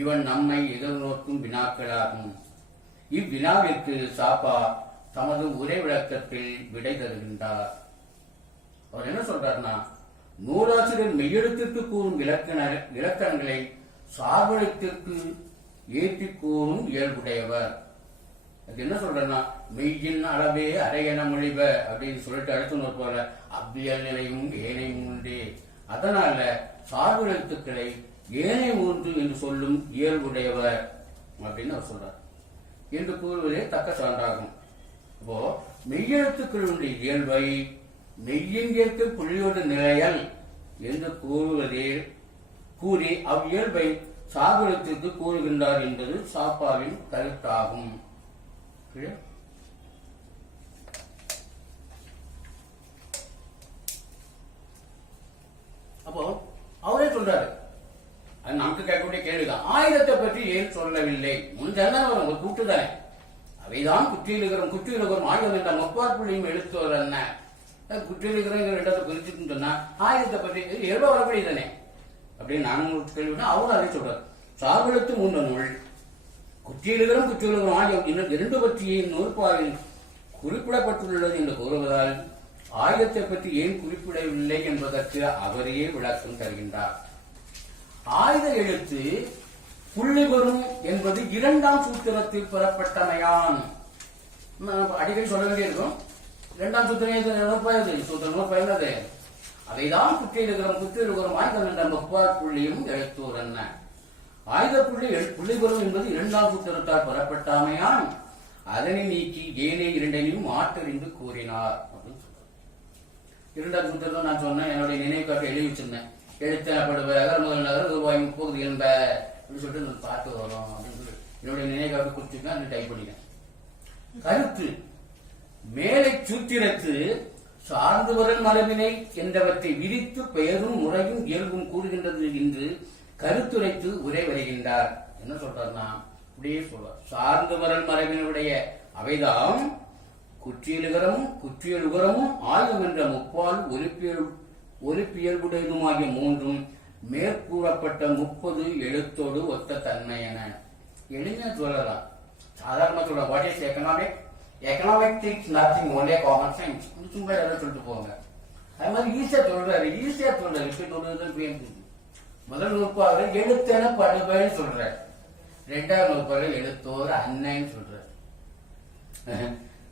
இவன் நம்மை எதிர்நோக்கும் வினாக்களாகும். இவ்வினாவிற்கு சாப்பா தமது உரை விளக்கத்தில் விடை தருகின்றார். அவர் என்ன சொல்றாருன்னா, நூலாசிரியர் மெய்யெழுத்திற்கு கூறும் இலக்கணங்களை சார்பெழுத்திற்கு ஏற்றி கூறும் இயல்புடையவர். அது என்ன சொல்றேன்னா, மெய்யின் அளவே அரையன மொழிப அப்படின்னு சொல்லிட்டு அடுத்து போல அவ்வியல் நிலையும் ஏனை மூன்றே. அதனால சார்பெழுத்துக்களை ஏனை மூன்று என்று சொல்லும் இயல்புடையவர் அப்படின்னு அவர் சொல்றார் என்று கூறுவதே தக்க சான்றாகும். அப்போ மெய்யெழுத்துக்களுடைய இயல்பை மெய்யெங்கிற்கு புள்ளியோடு நிலையல் என்று கூறி அவ்வியல்பை சார்பெழுத்திற்கு கூறுகின்றார் என்பது சாப்பாவின் கருத்தாகும். அப்போ அவரே சொல்றாரு, நமக்கு கேட்கக்கூடிய கேள்விதான், ஆயுதத்தை பற்றி ஏன் சொல்லவில்லை? முன்தானே ஒரு கூட்டுதானே, அவைதான் குற்றியலுகரம் குற்றியலுகரம் ஆயுதம் என்ற முப்பாற்புள்ளியும் எழுத்துவர் என்ன குற்றியலுகரம் இடத்தை பிரிச்சுன்னு சொன்னா ஆயுதத்தை பற்றி எவ்வளவு வரக்கூடியதானே அப்படின்னு நான் கேள்வினா அவரும் அதை சொல்றாரு. சார்பெழுத்து 3 நூல் குற்றியலுகரம் குற்றியலுகரம் ஆகிய இன்னும் 2 பற்றிய நூற்பாவில் குறிப்பிடப்பட்டுள்ளது என்று கூறுவதால் ஆயுதத்தை பற்றி ஏன் குறிப்பிடவில்லை என்பதற்கு அவரையே விளக்கம் தருகின்றார். ஆயுத எழுத்து புள்ளி வரும் என்பது 2ஆம் சூத்திரத்தில் பெறப்பட்டமையான். அடிக்கடி சொல்ல வேண்டியிருக்கும். 2ஆம் சூத்திரம் சூத்திரம் அதைதான் குற்றியலுகரம் குற்றியலுகரம் ஆயுதம் என்ற முப்பார் புள்ளியும் எழுத்தூர் என்ன. ஆயுத புள்ளி வரும் என்பது 2ஆம் சூத்திரத்தால் பெறப்பட்டாமையான் அதனை நீக்கி ஏனே 2ஐயும் மாற்றறிந்து கூறினார் அப்படின்னு சொல்றார். 2ஆம் சூத்திரத்தை நான் சொன்னேன், என்னுடைய நினைவுக்காக எழுதி வச்சிருந்தேன். எழுத்தனப்படுவ அகர் முதல் நகர் ரூபாய் 30 என்ப அப்படின்னு சொல்லிட்டு பார்த்து வரும் அப்படின்னு சொல்லி என்னுடைய நினைவுக்காக குறிச்சுக்க அந்த டைப் பண்ணிட்டேன். கருத்து மேலை சூத்திரத்து சார்ந்து வரல் மரபினை என்றவற்றை விரித்து பெயரும் முறையும் இயல்பும் கூறுகின்றது என்று கருத்துரைத்து உரை வருகின்றார். என்ன சொல்றாருன்னா, அப்படியே சொல்றார். சார்ந்து வரல் மரபினுடைய அவைதான் குற்றியலுகரமும் குற்றியலுகரமும் ஆயுதம் என்ற முப்பால் ஒலிப்பியல்புடையதுமாகிய 3ம் மேற்கூறப்பட்ட 30 எழுத்தோடு ஒத்த தன்மை என எளிமையா சொல்லலாம். சாதாரணமா சொல்ற what is economic economic things nothing only common sense சும்மா எல்லாம் சொல்லிட்டு போவாங்க. அது மாதிரி ஈஸியா சொல்றாரு. முதல் நூற்பாக எழுத்தென படுபைன்னு சொல்றாரு. 2ஆம் நூற்பாக எழுத்தோர் அண்ணன்னு சொல்றாரு.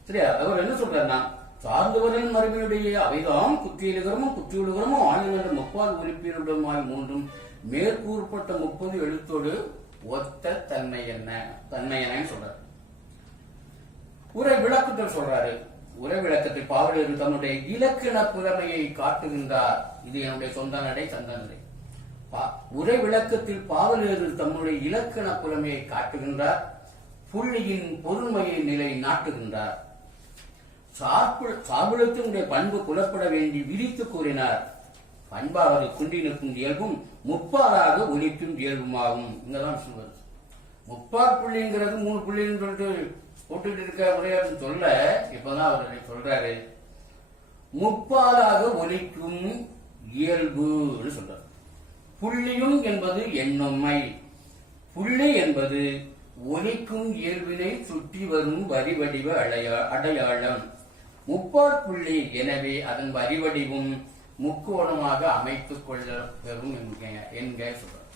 சரியா? அவர் என்ன சொல்றாருன்னா, சார்ந்தவரின் மரபினுடைய அவைதான் குற்றியலுகரமும் குற்றியலுகரமும் ஆயுதம் என்ற முப்பால் உறுப்பினருடமாய் 3ம் மேற்கூறப்பட்ட 30 எழுத்தோடு ஒத்த தன்மை என்ன சொல்றாரு. உரை விளக்கத்தில் சொல்றாரு. உரை விளக்கத்தில் பாவலர் தன்னுடைய இலக்கண புலமையை காட்டுகின்றார். இது என்னுடைய சொந்த நடை சந்த நடை. உரை விளக்கத்தில் பாவலர் தம்முடைய இலக்கண புலமையை காட்டுகின்றார். புள்ளியின் பொருண்மையை நிலை நாட்டுகின்றார். சார்புலத்தினுடைய பண்பு புலப்பட வேண்டி விரித்து கூறினார். பண்பாவது குண்டி நிற்கும் இயல்பும் முப்பாலாக ஒலிக்கும் இயல்புமாகும். இங்கதான் சொல்வது. முப்பார் புள்ளிங்கிறது 3 புள்ளின்னு சொல்லிட்டு போட்டுட்டு இருக்க உரையாடும் சொல்ல இப்பதான் அவர் சொல்றாரு. முப்பாலாக ஒலிக்கும் இயல்புன்னு சொல்றார். புள்ளியும் என்பது எண்ணுமை. புள்ளி என்பது ஒலிக்கும் இயல்பினை சுற்றி வரும் வரிவடிவ அடையாளம். முப்பார் புள்ளி எனவே அதன் வரிவடிவும் முக்கோணமாக அமைத்துக் கொள்ள பெறும் என்க சொல்றார்.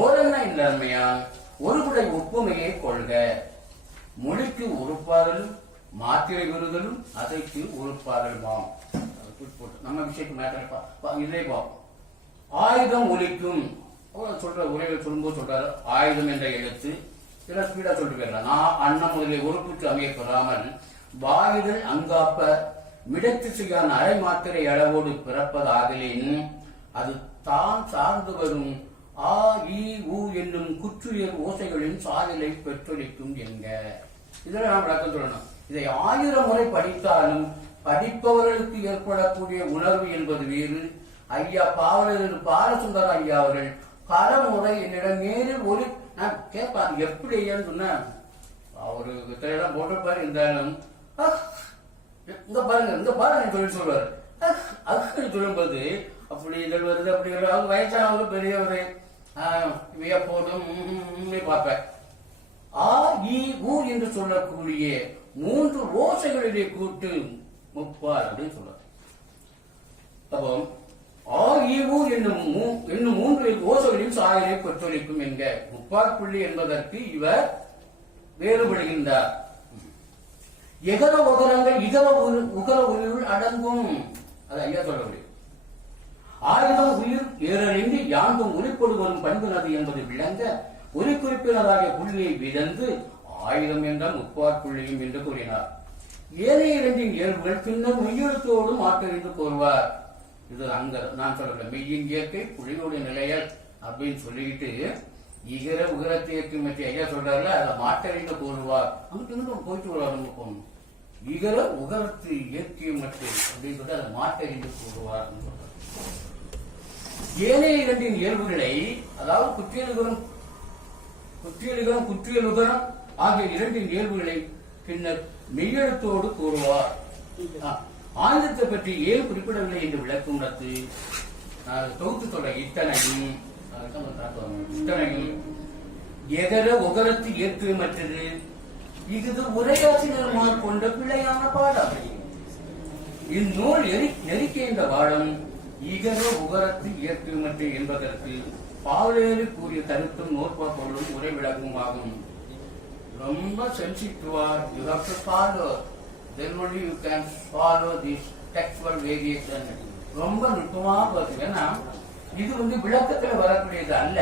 ஓரென்ன இன்மையால் ஒருபுடை ஒப்புமையை கொள்க. மொழிக்கு உறுப்பாதலும் மாத்திரை பெறுதலும் அதைக்கு உறுப்பாதலுமாம். நம்ம விஷயத்துக்கு மேட்டர் இதே பார்ப்போம். ஆயுதம் ஒலிக்கும் சொல்ற உரைகள் சொல்லும்போது சொல்றாரு, ஆயுதம் என்ற எழுத்து சில ஸ்பீடா சொல்லிட்டு போயிடலாம். நான் அன்னம் முதலிய உறுப்புக்கு அமைய பெறாமல் வாயுதல் அங்காப்ப மிடத்து செய்யான் அரை மாத்திரை அளவோடு பிறப்பதாகலின் அது தான் சார்ந்து வரும் ஆ இ உ என்னும் குற்றுயர் ஓசைகளின் சாதலை பெற்றொழிக்கும் என்க. இதுல நாம் விளக்கம் சொல்லணும். இதை 1000 முறை படித்தாலும் படிப்பவர்களுக்கு ஏற்படக்கூடிய உணர்வு என்பது வேறு. ஐயா பாவலர் பாலசுந்தர ஐயா அவர்கள் பல முறை என்னிடம் நேரில் ஒரு நான் கேட்பான் எப்படி ஐயான்னு சொன்ன அவரு இத்தனையெல்லாம் போட்டிருப்பாரு. இருந்தாலும் இங்க பாருங்க சொல்லி சொல்வாரு. அதுக்கு சொல்லும்போது அப்படி இதழ் வருது அப்படி அவங்க வயசானவங்க பெரியவரு வியப்போடும் பார்ப்பேன். ஆ இ உ என்று சொல்லக்கூடிய 3 ஓசைகளிலே கூட்டு முப்பார் அப்படின்னு சொல்றார். அப்போ ஆ இ உ என்னும் 3 ஓசைகளின் சாயலை பெற்றொழிக்கும் என்க. முப்பாற்புள்ளி என்பதற்கு இவர் வேறுபடுகின்றார். எகர உகரங்கள் இதர உகர உயிருள் அடங்கும். அது ஐயா சொல்ல முடியும். ஆயுதம் உயிர் ஏறறிந்து யாண்டும் ஒலிப்பொடு வரும் பண்பு நதி என்பது விளங்க ஒலி குறிப்பினதாகிய புள்ளியை விதந்து ஆயுதம் என்ற முப்பாற் புள்ளியும் என்று கூறினார். ஏனைய 2 இயல்புகள் பின்னர் மெய்யெழுத்தோடு மாற்றறிந்து கூறுவார். இது அங்க நான் சொல்றேன் மெய்யின் இயற்கை புள்ளியோட நிலையல் அப்படின்னு சொல்லிட்டு இகர உகரத்திற்கு மற்ற ஐயா சொல்றாருல அதை மாற்றறிந்து கூறுவார். அங்கிட்டு போயிட்டு வராங்க போகணும். இகர உகரத்து இயற்கை மற்றும் அப்படின்னு சொல்லி அதை மாற்றறிந்து கூறுவார். ஏனைய 2 இயல்புகளை அதாவது குற்றியலுகரம் குற்றியலுகரம் ஆகிய 2 இயல்புகளை பின்னர் மெய்யெழுத்தோடு கூறுவார். ஆயுதத்தை பற்றி ஏன் குறிப்பிடவில்லை என்று விளக்கும் நடத்து தொகுத்து சொல்ற இத்தனையும் எகர உகரத்து ஏற்று மற்றது இது உரையாசிரியர் கொண்ட பிள்ளையான பாடம். இந்நூல் நெருக்கின்ற பாடம் இகர உகரத்து ஏற்று மற்ற என்பதற்கு பாவலேறு கூறிய கருத்தும் நோற்பா பொருளும் உரை விளக்கும் ஆகும். ரொம்ப சென்சிட்டிவா you have to follow, then only you can follow this textual variation. ரொம்ப நுட்பமா பார்த்தீங்கன்னா இது விளக்கத்துல வரக்கூடியது அல்ல.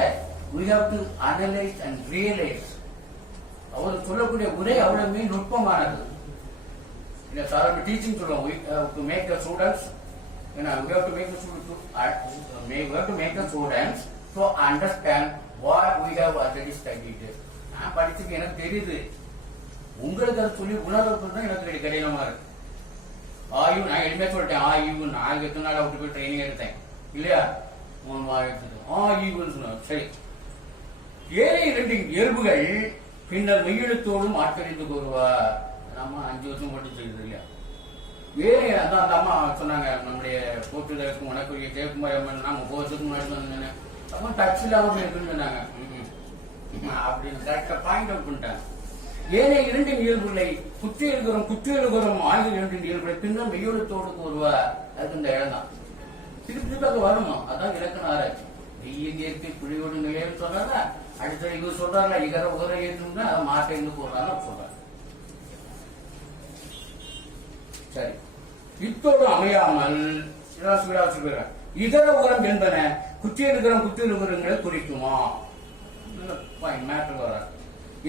we have to analyze and realize. அவர் சொல்லக்கூடிய உரை அவ்வளவுமே நுட்பமானது. இந்த சாதாரண டீச்சிங் சொல்லுவோம் we have to make the students to understand what we have already studied. நான் படிச்சுக்கு எனக்கு தெரியுது, உங்களுக்கு அது சொல்லி உணர்வு தான் எனக்கு கடினமா இருக்கு. ஆய்வு நான் எளிமையா சொல்லிட்டேன். ஆய்வு நான் எத்தனை நாள் விட்டு போய் ட்ரைனிங் எடுத்தேன் இல்லையா? 3 வாரம் எடுத்துட்டேன். ஆய்வுன்னு சொன்ன சரி. ஏழை 2 இயல்புகள் பின்னர் மெய்யெழுத்தோடும் ஆட்கறிந்து கூறுவார். நம்ம 5 வருஷம் போட்டு செய்யுது இல்லையா? வேறு அதான் அந்த அம்மா சொன்னாங்க நம்முடைய போட்டுதற்கு உனக்குரிய ஜெயக்குமார் அம்மன் நான் 30 வருஷத்துக்கு முன்னாடி சொன்னேன். அப்போ டச் இல்லாம இருக்குன்னு சொன்னாங்க. அப்படின்னு கரெக்டா பாயிண்ட் அவுட் பண்ணிட்டாங்க. ஏனைய 2 இயல்புகளை குற்றியலுகரம் ஆகிய 2 இயல்புகளை பின்னர் மெய்யெழுத்தோடு கூறுவார். அதுக்கு இந்த இடம் தான் திருப்பி அங்க வரணும். அதான் இலக்கண ஆராய்ச்சி. மெய்யின் இயற்கை புலியோடு நிலையில் சொன்னாங்க. அடுத்த இவர் சொல்றாங்க இகர உகர ஏற்றுனா அதை மாட்டேன்னு போடுறாங்க சொல்றாங்க. சரி, இத்தோடு அமையாமல் இதர உகரம் என்பன குற்றியலுகரங்களை குறிக்குமா? மேட்டர் வராது.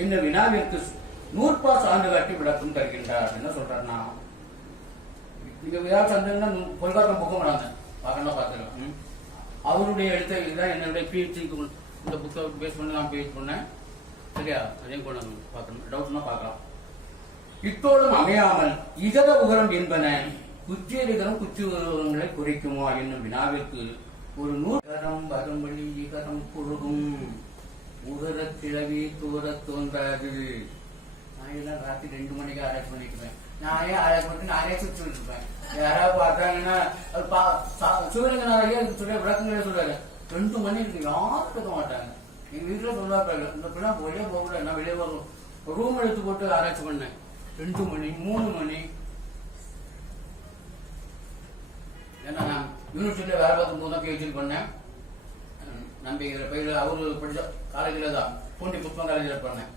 இந்த வினாவிற்கு நூற்பா சான்று காட்டி விளக்கம் தருகின்றார். என்ன சொல்றாருன்னா நீங்க விழா சான்றுன்னா கொள்காட்டம் புக்கம் விடாங்க பார்க்கணும் பார்த்துக்கலாம். அவருடைய எழுத்த இதுதான் என்னுடைய பிஹெச்டி இந்த புக்கை பேஸ் பண்ணி நான் பேஸ் பண்ணேன். சரியா? அதையும் கூட பார்க்கணும். டவுட்னா பார்க்கலாம். இத்தோடும் அமையாமல் இதர உகரம் என்பன குற்றியலுகரம் குற்றியுகரங்களை குறிக்குமா என்னும் வினாவிற்கு ஒரு நூற்கரம் வரும்படி இகரம் குறுகும் உகர கிழவி தூர தோன்றாது. நான் எல்லாம் ராத்திரி 2 மணிக்கு ஆராய்ச்சி பண்ணிக்குவேன். நானே ஆராய்ச்சி பண்ணி நானே சுற்றி இருப்பேன். யாராவது பார்த்தாங்கன்னா சிவலிங்கனாரையே சொல்ல விளக்கங்களே சொல்றாரு. 2 மணி இருக்கு யாரும் இருக்க மாட்டாங்க. எங்க வீட்டுல சொல்றாங்க இந்த பிள்ளை வெளியே போகல. நான் வெளியே வரும் ரூம் எடுத்து போட்டு ஆராய்ச்சி பண்ணேன். 2 மணி 3 மணி. ஏன்னா நான் யூனிவர்சிட்டியில வேலை பார்க்கும் போது தான் பிஹெச்டி பண்ணேன். நம்பிக்கிற பயிர் அவரு படிச்ச காலேஜில தான் பூண்டி புஷ்பம் காலேஜில் பண்ணேன்.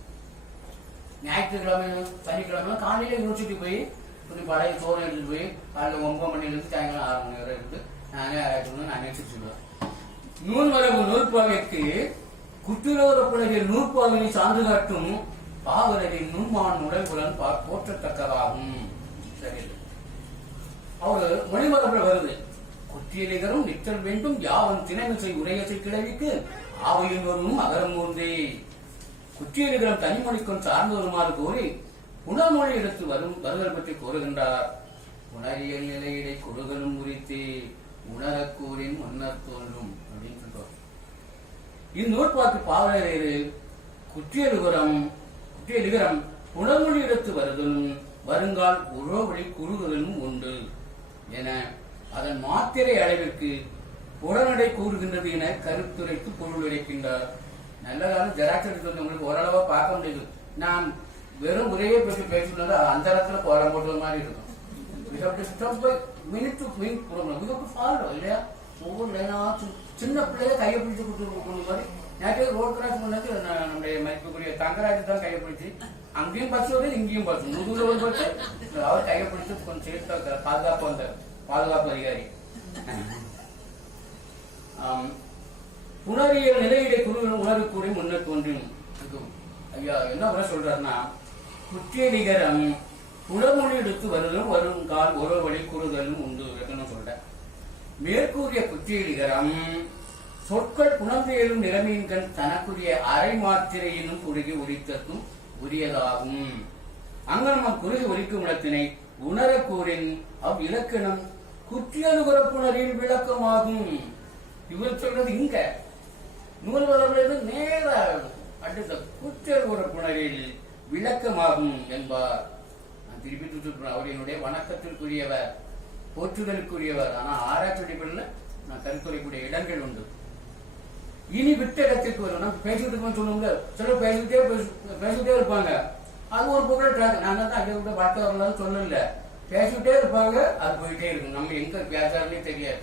ஞாயிற்றுக்கிழமை சனிக்கிழமை காலையில யூனிவர்சிட்டி போய் கொஞ்சம் பழைய சோறு எடுத்துட்டு போய் காலையில் 9 மணிலிருந்து சாயங்காலம் 6 மணி வரை எடுத்து நானே ஆராய்ச்சி நானே சிரிச்சுடுவேன். நூல்மரபு நூற்பாவிற்கு குற்றுலோரப்புடைய நூற்பாவினை சார்ந்து காட்டும் பாவலரின் நுண்மான் உடல்புலன் போற்றத்தக்கதாகும். சரி, அவரு மொழிமரபில் வருது. குற்றியலிகரும் நிற்றல் வேண்டும் யாவன் திணைமிசை உரையசை கிளவிக்கு ஆவையில் வரும் அகரம் ஒன்றே. குற்றியலிகரம் தனிமொழிக்கும் சார்ந்து வருமாறு கோரி உணர்மொழி எடுத்து வருதல் பற்றி கூறுகின்றார். உணரியல் நிலையிடை கொடுகளும் உரித்தே உணரக்கூறின் முன்னர் தோன்றும் அப்படின்னு சொல்றார். இந்நூற்பாட்டு பாவலரேறு குற்றியலிகரம் உணர்மொழி எடுத்து வருதலும் வருங்கால் உறவழி குறுகுதலும் உண்டு என அதன் மாத்திரை அளவிற்கு புறநடை கூறுகின்றது என கருத்துரைத்து பொருள் உரைக்கின்றார். நல்ல காலம் ஜெராக்ஸ் எடுத்து உங்களுக்கு ஓரளவா பார்க்க முடியுது. நாம் வெறும் உரையை பற்றி பேசுனது அந்த இடத்துல கோரம் போட்டது மாதிரி இருக்கும். இல்லையா ஒவ்வொரு லைனா சின்ன பிள்ளைய கையை பிடிச்சு கொடுத்து மாதிரி நேற்று ரோட் கிராஸ் பண்ணது நம்முடைய மதிப்புக்குரிய தங்கராஜ் தான் கையை பிடிச்சி அங்கேயும் பஸ் வருது இங்கேயும் பஸ் முதுகுல ஒரு பஸ் அவர் கையை பிடிச்சு கொஞ்சம் சேர்த்து பாதுகாப்பு வந்தார் பாதுகாப்பு அதிகாரி. உணரியல் நிலையிடை குறுகள் உணர்வு கூறி முன்னர் தோன்றும். ஐயா என்ன பண்ண சொல்றாருன்னா குற்றியலிகரம் உணர்மொழி எடுத்து வருதலும் வருங்கால் ஒரு வழி கூறுதலும் உண்டு சொல்ற. மேற்கூறிய குற்றியலிகரம் சொற்கள் புணர்ந்தேலும் நிலைமையின்கண் தனக்குரிய அரை மாத்திரையினும் குறுகி உரித்தற்கும் உரியதாகும். அங்கனம் குறுகி ஒலிக்கும் இடத்தினை உணரக்கூறின் அவ் இலக்கணம் குற்றியலுகரப்புணரில் விளக்கமாகும். இவர் சொல்றது இங்க நூல் வரவிலிருந்து நேர அடுத்த குற்றியலுகரப்புணரில் விளக்கமாகும் என்பார். நான் திருப்பி அவர் என்னுடைய வணக்கத்திற்குரியவர் போற்றுதலுக்குரியவர். ஆனா ஆராய்ச்சி அடிப்படையில் நான் கருத்துரைக்கூடிய இடங்கள் உண்டு. இனி விட்ட இடத்திற்கு வரும் பேசிக்கிட்டு சொல்லுங்க சில பேசிக்கிட்டே இருப்பாங்க. அது ஒரு புகழ் ட்ராக். நாங்க தான் அதை விட வார்த்தை வரலாம் சொல்லல. பேசிக்கிட்டே இருப்பாங்க, அது போயிட்டே இருக்கும். நம்ம எங்க பேசாருன்னே தெரியாது.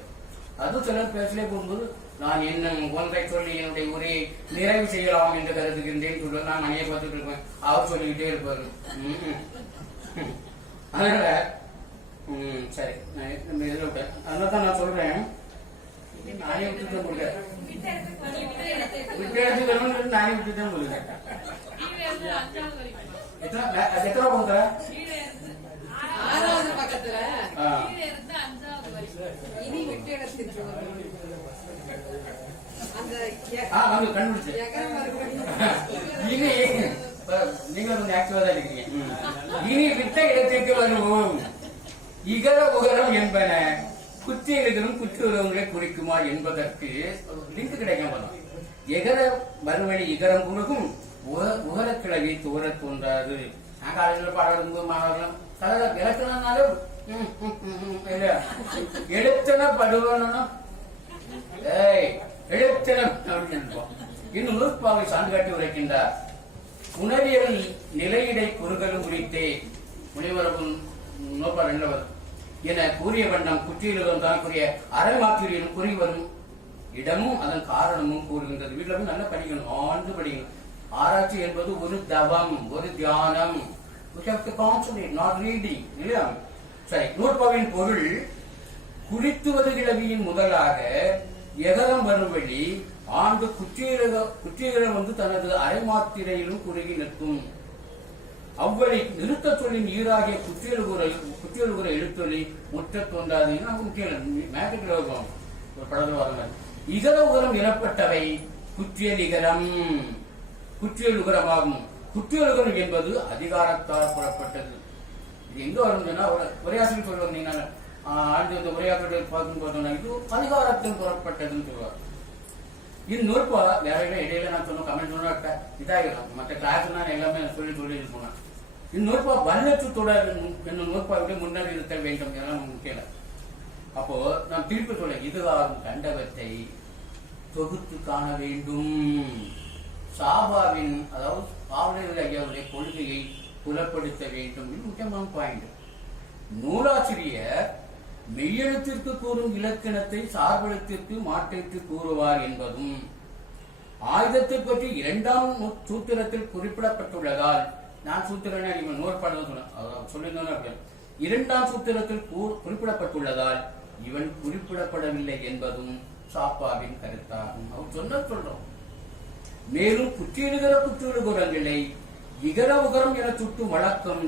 அதுவும் சிலர் பேசலே போகும்போது நான் என்ன ஒன்றை சொல்லி என்னுடைய உரையை நிறைவு செய்யலாம் என்று கருதுகின்றேன் சொல்ல நான் மணியை பார்த்துட்டு இருப்பேன். அவர் சொல்லிக்கிட்டே இருப்பாரு. அதனால சரி நம்ம எதிர விட்டேன். அதனால தான் நான் சொல்றேன் நானே விட்டுட்டு கொடுக்க விட்டு எடுத்து நானே விட்டுதான் கொடுக்க. எத்தனை போங்க பக்கத்துல கண்டுபிடிச்சு இனி நீங்க கொஞ்சம் ஆக்டிவா தான் இருக்கீங்க. இனி விட்ட இடத்திற்கு வருவோம். இகர உகரம் என்பன குற்றியலிகரும் குற்றுறவங்களை குறிக்குமா என்பதற்கு லிங்க் கிடைக்காம எகர மறுவழி இகரம் குறுகும் உகரக்கிழவி தோற தோன்றாது. நான் காலேஜில் பாடம் மாணவர்களும் இலக்கணம்னாலும் எழுத்தன படுவனும் எழுத்தனம் அப்படின்னு இன்னும் நூற்பாவை சான்று காட்டி உரைக்கின்றார். உணவியல் நிலையிடை குறுகளும் உரித்தே முனிவரவும் நோப்பார் என்றவர் என கூறிய வண்ணம் குற்றியலும் தனக்குரிய அறமாற்றியும் குறி வரும் இடமும் அதன் காரணமும் கூறுகின்றது. வீட்டுல போய் நல்லா படிக்கணும், ஆழ்ந்து படிக்கணும். ஆராய்ச்சி என்பது ஒரு தவம், ஒரு தியானம். not reading. சரி, நூற்பாவின் பொருள் குறித்துவது கிளவியின் முதலாக எகரம் வரும்படி ஆண்டு குற்றியலம் வந்து தனது அரைமாத்திரையிலும் குறுகி நிற்கும். அவ்வழி நிறுத்த சொல்லின் ஈராகிய குற்றியலுகுற எழுத்தொலி முற்ற தோன்றாது. மேட்டில் ஒரு படத்தில் வரல. இகர உகரம் எனப்பட்டவை குற்றியலிகரம் குற்றியலுகரமாகும். குற்றியலுகரம் என்பது அதிகாரத்தால் புறப்பட்டது. இது எங்க வரும்னா உரையாசிரியர் சொல்லுவாங்க. நீங்க ஆண்டு இந்த உரையாசிரியர் பார்க்கும் போது இது அதிகாரத்தில் புறப்பட்டதுன்னு சொல்லுவார். இந்நூற்பா வேற இடையில நான் சொன்ன கமெண்ட் சொன்ன இதாகிடும். மற்ற கிளாஸ் நான் எல்லாமே சொல்லி போனேன். இந்நூற்பா வல்லற்று தொடர் என்னும் நூற்பாவுடைய முன்னாடி இருக்க வேண்டும் எல்லாம் முக்கியம். அப்போ நான் திருப்பி சொல்ல இதுவாகும் கண்டவத்தை தொகுத்து காண வேண்டும். சாபாவின் அதாவது பாவலர் ஐயாவுடைய கொள்கையை புலப்படுத்த வேண்டும். இது முக்கியமான பாயிண்ட். நூலாசிரியர் மெய்யெழுத்திற்கு கூறும் இலக்கணத்தை சார்பெழுத்திற்கு மாற்றிட்டு கூறுவார் என்பதும் ஆயுதத்தை பற்றி இரண்டாம் சூத்திரத்தில் குறிப்பிடப்பட்டுள்ளதால் நான் சூத்திரனை நூற்பாடு சொல்லியிருந்தேன். இரண்டாம் சூத்திரத்தில் குறிப்பிடப்பட்டுள்ளதால் இவன் குறிப்பிடப்படவில்லை என்பதும் சாப்பாவின் கருத்தாகும். அவர் சொல்றோம். மேலும் குற்றியலுகிற குற்றியலுகுரங்களை இகர உகரம் என சுட்டும் வழக்கம்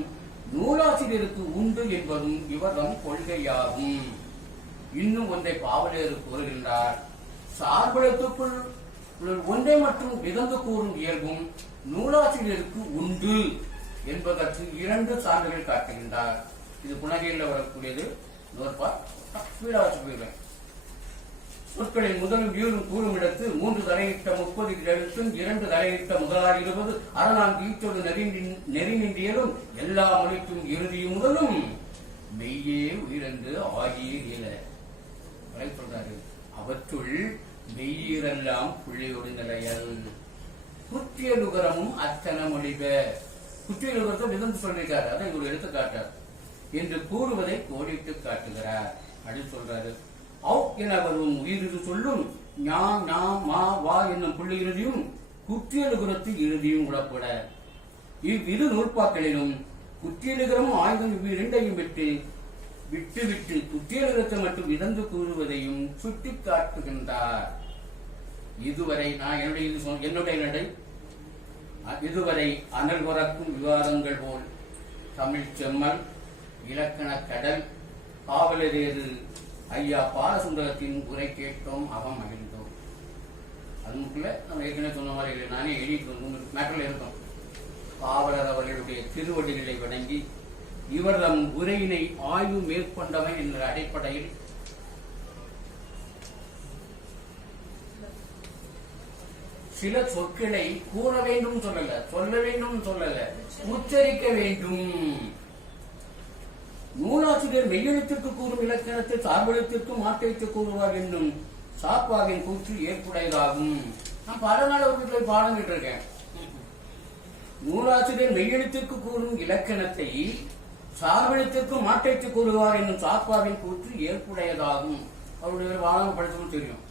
நூலாசிரியருக்கு உண்டு என்பதும் இவர்தம் கொள்கையாகும். இன்னும் ஒன்றை பாவலேறு கூறுகின்றார். சார்பெழுத்துக்குள் ஒன்றை மற்றும் விதந்து கூறும் இயல்பும் நூலாசிரியருக்கு உண்டு என்பதற்கு 2 சான்றுகள் காட்டுகின்றார். இது புனகையில் வரக்கூடியது. சொற்களின் முதலும் வீரும் கூறும் இடத்து 3 தலையிட்ட 30 எழுத்தும் 2 தலையிட்ட முதலாளி 20 அறநான்கு ஈச்சோடு நெறிநின்றியலும் எல்லா மொழிக்கும் இறுதியும் முதலும் மெய்யே உயிரென்று ஆகிய இயல சொல்றாரு. அவற்றுள் மெய்யீரெல்லாம் புள்ளியோடு நிலையல். குற்றியலுகரமும் அத்தன மொழிப. குற்றியலுகரத்தை விதந்து சொல்லிருக்காரு. அதை ஒரு எடுத்துக்காட்டார் என்று கூறுவதை கோடிட்டு காட்டுகிறார். அப்படின்னு சொல்றாரு. அவ் என வரும் உயிரிரு சொல்லும் ஞா நா மா வா என்னும் புள்ளி இறுதியும் குற்றியலுகரத்து இறுதியும் உடப்பட இவ்விரு நூற்பாக்களிலும் குற்றியலுகரமும் ஆயுதம் இவ்விரண்டையும் விட்டு குற்றியலுகரத்தை மட்டும் விதந்து கூறுவதையும் சுட்டி காட்டுகின்றார். இதுவரை நான் என்னுடைய நடை இதுவரை அனல் உறக்கும் விவாதங்கள் போல் தமிழ் செம்மல் இலக்கண கடல் காவலரேறு ஐயா பாலசுந்தரத்தின் உரை கேட்டோம், அவம் மகிழ்ந்தோம். அதுக்குள்ள நம்ம ஏற்கனவே சொன்ன மாதிரி இல்லை, நானே எழுதிட்டு மேட்டர்ல இருக்கோம். காவலர் அவர்களுடைய திருவடிகளை வணங்கி இவர் தம் உரையினை ஆய்வு மேற்கொண்டவை என்ற அடிப்படையில் சில சொற்களை கூற வேண்டும் சொல்ல வேண்டும் சொல்லல, உச்சரிக்க வேண்டும். நூலாசிரியர் மெய்யெழுத்திற்கு கூறும் இலக்கணத்தை சார்பெழுத்திற்கு மாற்றைத்து கூறுவார் என்னும் சாப்பாவின் கூற்று ஏற்புடையதாகும். நான் பல நாள் அவர்களை பாடம் கேட்டிருக்கேன். நூலாசிரியர் மெய்யெழுத்திற்கு கூறும் இலக்கணத்தை சார்பெழுத்திற்கு மாற்றைத்து கூறுவார் என்னும் சாப்பாவின் கூற்று ஏற்புடையதாகும். அவருடைய வாதம் படிச்சவங்க தெரியும்.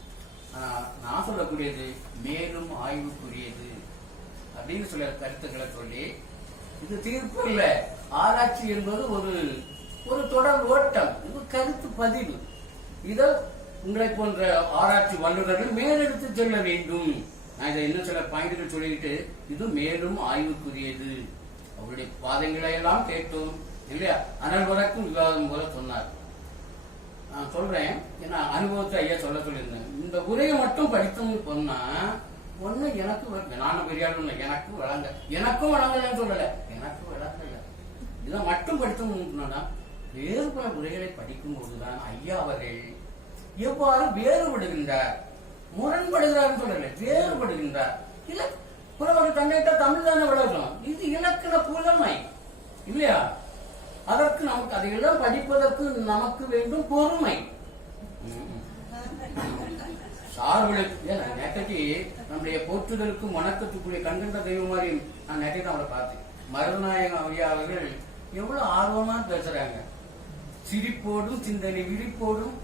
நான் சொல்லக்கூடியது மேலும் ஆய்வுக்குரியது அப்படின்னு சில கருத்துக்களை சொல்லி, இது தீர்ப்பு இல்ல, ஆராய்ச்சி என்பது ஒரு தொடர் ஓட்டம், இது கருத்து பதிவு. இதை உங்களை போன்ற ஆராய்ச்சி வல்லுநர்கள் மேலெடுத்து செல்ல வேண்டும். நான் இதை இன்னும் சில பாயிண்ட்கள் சொல்லிட்டு இது மேலும் ஆய்வுக்குரியது. அவருடைய பாதங்களை எல்லாம் கேட்டோம் இல்லையா, அனல் வரைக்கும் விவாதம் போல சொன்னார். நான் சொல்றேன், ஏன்னா அனுபவத்தை ஐயா சொல்லியிருந்தேன். இந்த உரையை மட்டும் படித்தோம்னு சொன்னா ஒண்ணு எனக்கு நானும் பெரியாள் எனக்கும் வழங்கலன்னு சொல்லல, எனக்கு வழங்கல. இதை மட்டும் படித்தோம்னா வேறு பல உரைகளை படிக்கும் போதுதான் ஐயா அவர்கள் எவ்வாறு வேறுபடுகின்றார், முரண்படுகிறார் சொல்லல, வேறுபடுகின்றார். இல்ல புறவர் தன்னைட்ட தமிழ் தானே விளக்கம், இது இலக்கண புலமை இல்லையா? அதற்கு நமக்கு அதையெல்லாம் படிப்பதற்கு நமக்கு வேண்டும் பொறுமை. சார்பெழுத்து நேற்றைக்கு நம்முடைய போற்றுதலுக்கும் வணக்கத்துக்குரிய கண்கண்ட தெய்வம் மாதிரி நான் நேற்றைக்கு அவரை பார்த்தேன். மருதநாயகம் ஐயா அவர்கள் எவ்வளவு ஆர்வமா பேசுறாங்க, சிரிப்போடும் சிந்தனை விழிப்போடும்.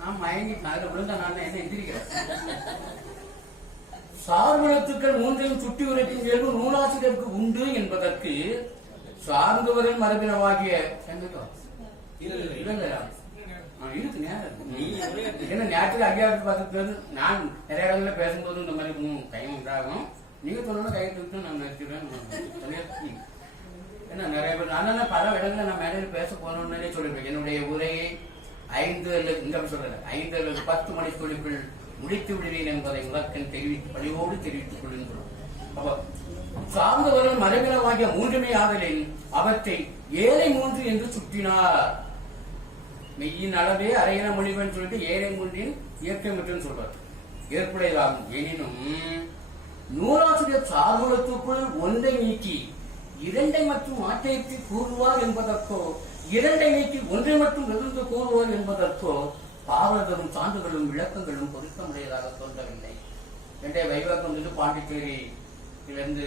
நான் மயங்கிட்டு அதில் விழுந்த நான் என்ன எந்திரிக்கிறேன். சார்பெழுத்துக்கள் மூன்றையும் சுட்டி உரைக்கும் இயல்பு நூலாசிரியருக்கு உண்டு என்பதற்கு சார்ந்தவரின் மரபினவாகிய இருக்கு நேரத்தில் அங்கேயாவது பார்த்து நான் நிறைய இடங்கள்ல பேசும்போது இந்த மாதிரி டைம் உண்டாகும். நீங்க சொன்னா கைட்டு நான் நினைக்கிறேன். ஏன்னா நிறைய பேர் நான் பல இடங்கள்ல நான் மேடையில் பேச போனோம்னே சொல்லிருக்கேன். என்னுடைய உரையை 5 அல்லது 10 மணிக்குள்ளுக்குள் முடித்து விடுவேன் என்பதை உலக்கன் பணிவோடு தெரிவித்துக் கொள்கின்றோம். அப்ப சார்ந்தவர்கள் மரபினவாகிய மூன்றுமே ஆதலில் அவற்றை ஏழை 3 என்று சுட்டினார். மெய்யின் அளவே அரையன மொழிவன் சொல்லிட்டு ஏழை 3 இயற்கை சொல்றார், ஏற்புடையதாகும். எனினும் நூலாசிரியர் சார்புலத்துக்குள் ஒன்றை நீக்கி 2 மற்றும் மாற்றைத்து கூறுவார் என்பதற்கோ 2 நீக்கி 1 மட்டும் எதிர்த்து கூறுவார் என்பதற்கோ பாவலரும் சான்றுகளும் விளக்கங்களும் பொருத்தமுடையதாக தோன்றவில்லை. 2 வைவாக்கம் வந்து பாண்டிச்சேரியிலிருந்து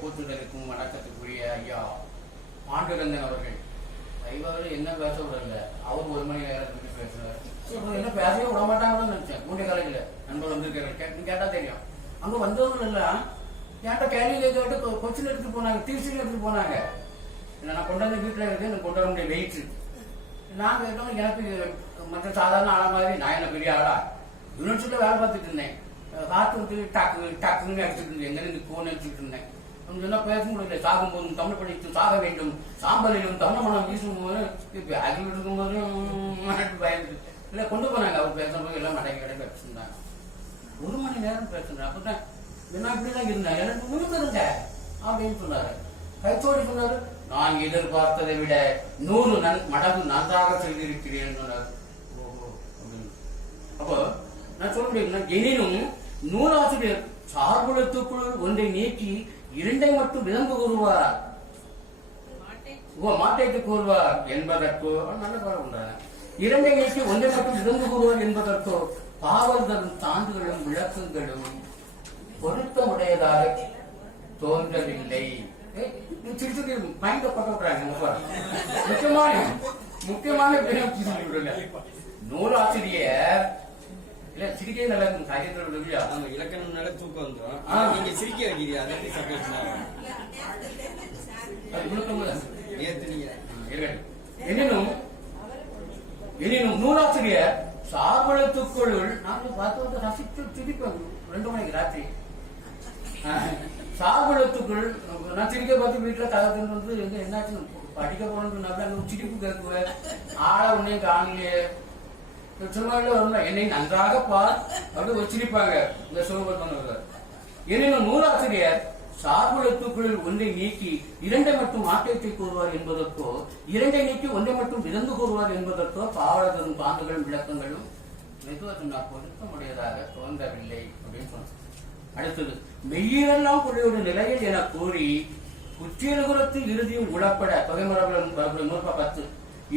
கூட்டுதலுக்கும் வணக்கத்துக்குரிய ஐயா பாண்டுரங்கன் அவர்கள் வைவாவில் என்ன பேச விடல. அவர் 1 மணி நேரம் பேசுறாரு. என்ன பேசவே விட மாட்டாங்கன்னு நினைச்சேன். மூண்டை காலேஜ்ல நண்பர் வந்திருக்காரு, கேட்டா தெரியும். அங்க வந்தவங்க எல்லாம் கேட்ட கேள்வியை கேட்டு கொச்சின் எடுத்து போனாங்க, டியூஷன் எடுத்து போனாங்க. நான் கொண்டாந்து வீட்டுல இருக்கு, எனக்கு கொண்டு வர முடிய வெயிட். நான் கேட்டோம், எனக்கு மற்ற சாதாரண ஆளா மாதிரி நான் என்ன பெரிய ஆளா யூனிவர்சிட்டியில வேலை பார்த்துட்டு இருந்தேன். காத்து வந்து டக்குன்னு அடிச்சுட்டு இருந்தேன், எங்க இருந்து போன் அடிச்சுட்டு இருந்தேன். என்ன பேச முடியல. சாகும் போதும் தமிழ் படித்து சாக வேண்டும், சாம்பலிலும் தமிழ் மனம் வீசும் போது அகில் இருக்கும் போது பயந்து இல்லை கொண்டு போனாங்க. அவர் பேசும்போது எல்லாம் மடை கடை பேசிருந்தாங்க. 1 மணி நேரம் பேசுறேன். அப்பதான் என்ன இப்படிதான் இருந்தேன், எனக்கு விழுந்துருங்க அப்படின்னு சொன்னாரு. கைத்தோடி சொன்னாரு, நான் எதிர்பார்த்ததை விட 100 மடங்கு நன்றாக செய்திருக்கிறேன் சொன்னார். ஓஹோ அப்படின்னு. அப்போ நான் சொல்ல முடியும், எனினும் நூலாசிரியர் சார்புலத்துக்குள் ஒன்றை நீக்கி 2 மட்டும் விளம்பு கூறுவார், மாட்டைக்கு கூறுவார் என்பதற்கோ நல்ல பாடம் உண்டான 2 நீக்கி 1 மட்டும் விளம்பு கூறுவார் என்பதற்கோ பாவல் தரும் சான்றுகளும் விளக்கங்களும் பொருத்தமுடையதாக தோன்றவில்லை. முக்கியமான நூலாசிரியர் இல்ல சிரிக்கே நல்லா இருக்கும். காரியங்கள் இலக்கணம் நல்ல தூக்கம் வந்துடும். நீங்க சிரிக்க வைக்கிறீங்க. எனினும் நூலாசிரியர் சார்பளத்துக்குள் நாங்கள் பார்த்து ரசித்து சிரிப்போம். 2 மணிக்கு ராத்திரி சார்பளத்துக்குள் நான் சிரிக்க பார்த்து வீட்டுல கதை வந்து எங்க என்னாச்சு படிக்க போனோம்னு சிரிப்பு கேட்குவேன். ஆளை உடனே காணலையே என்னை நன்றாக பார் அப்படி வச்சிருப்பாங்க இந்த சிவபெருமான். எனினும் நூலாசிரியர் சார்புலத்துக்குள் 1 நீக்கி 2 மட்டும் மாற்றத்தை கூறுவார் என்பதற்கோ 2 நீக்கி 1 மட்டும் விளந்து கூறுவார் என்பதற்கோ பாவலர்களும் பாங்குகளும் விளக்கங்களும் மெதுவாக பொருத்தமுடையதாக தோன்றவில்லை அப்படின்னு சொன்னார். அடுத்தது மெய்யெல்லாம் புள்ளியோட நிலையில் என கூறி குற்றியலுகுரத்தில் இறுதியும் உளப்பட பகைமரபுலம் 10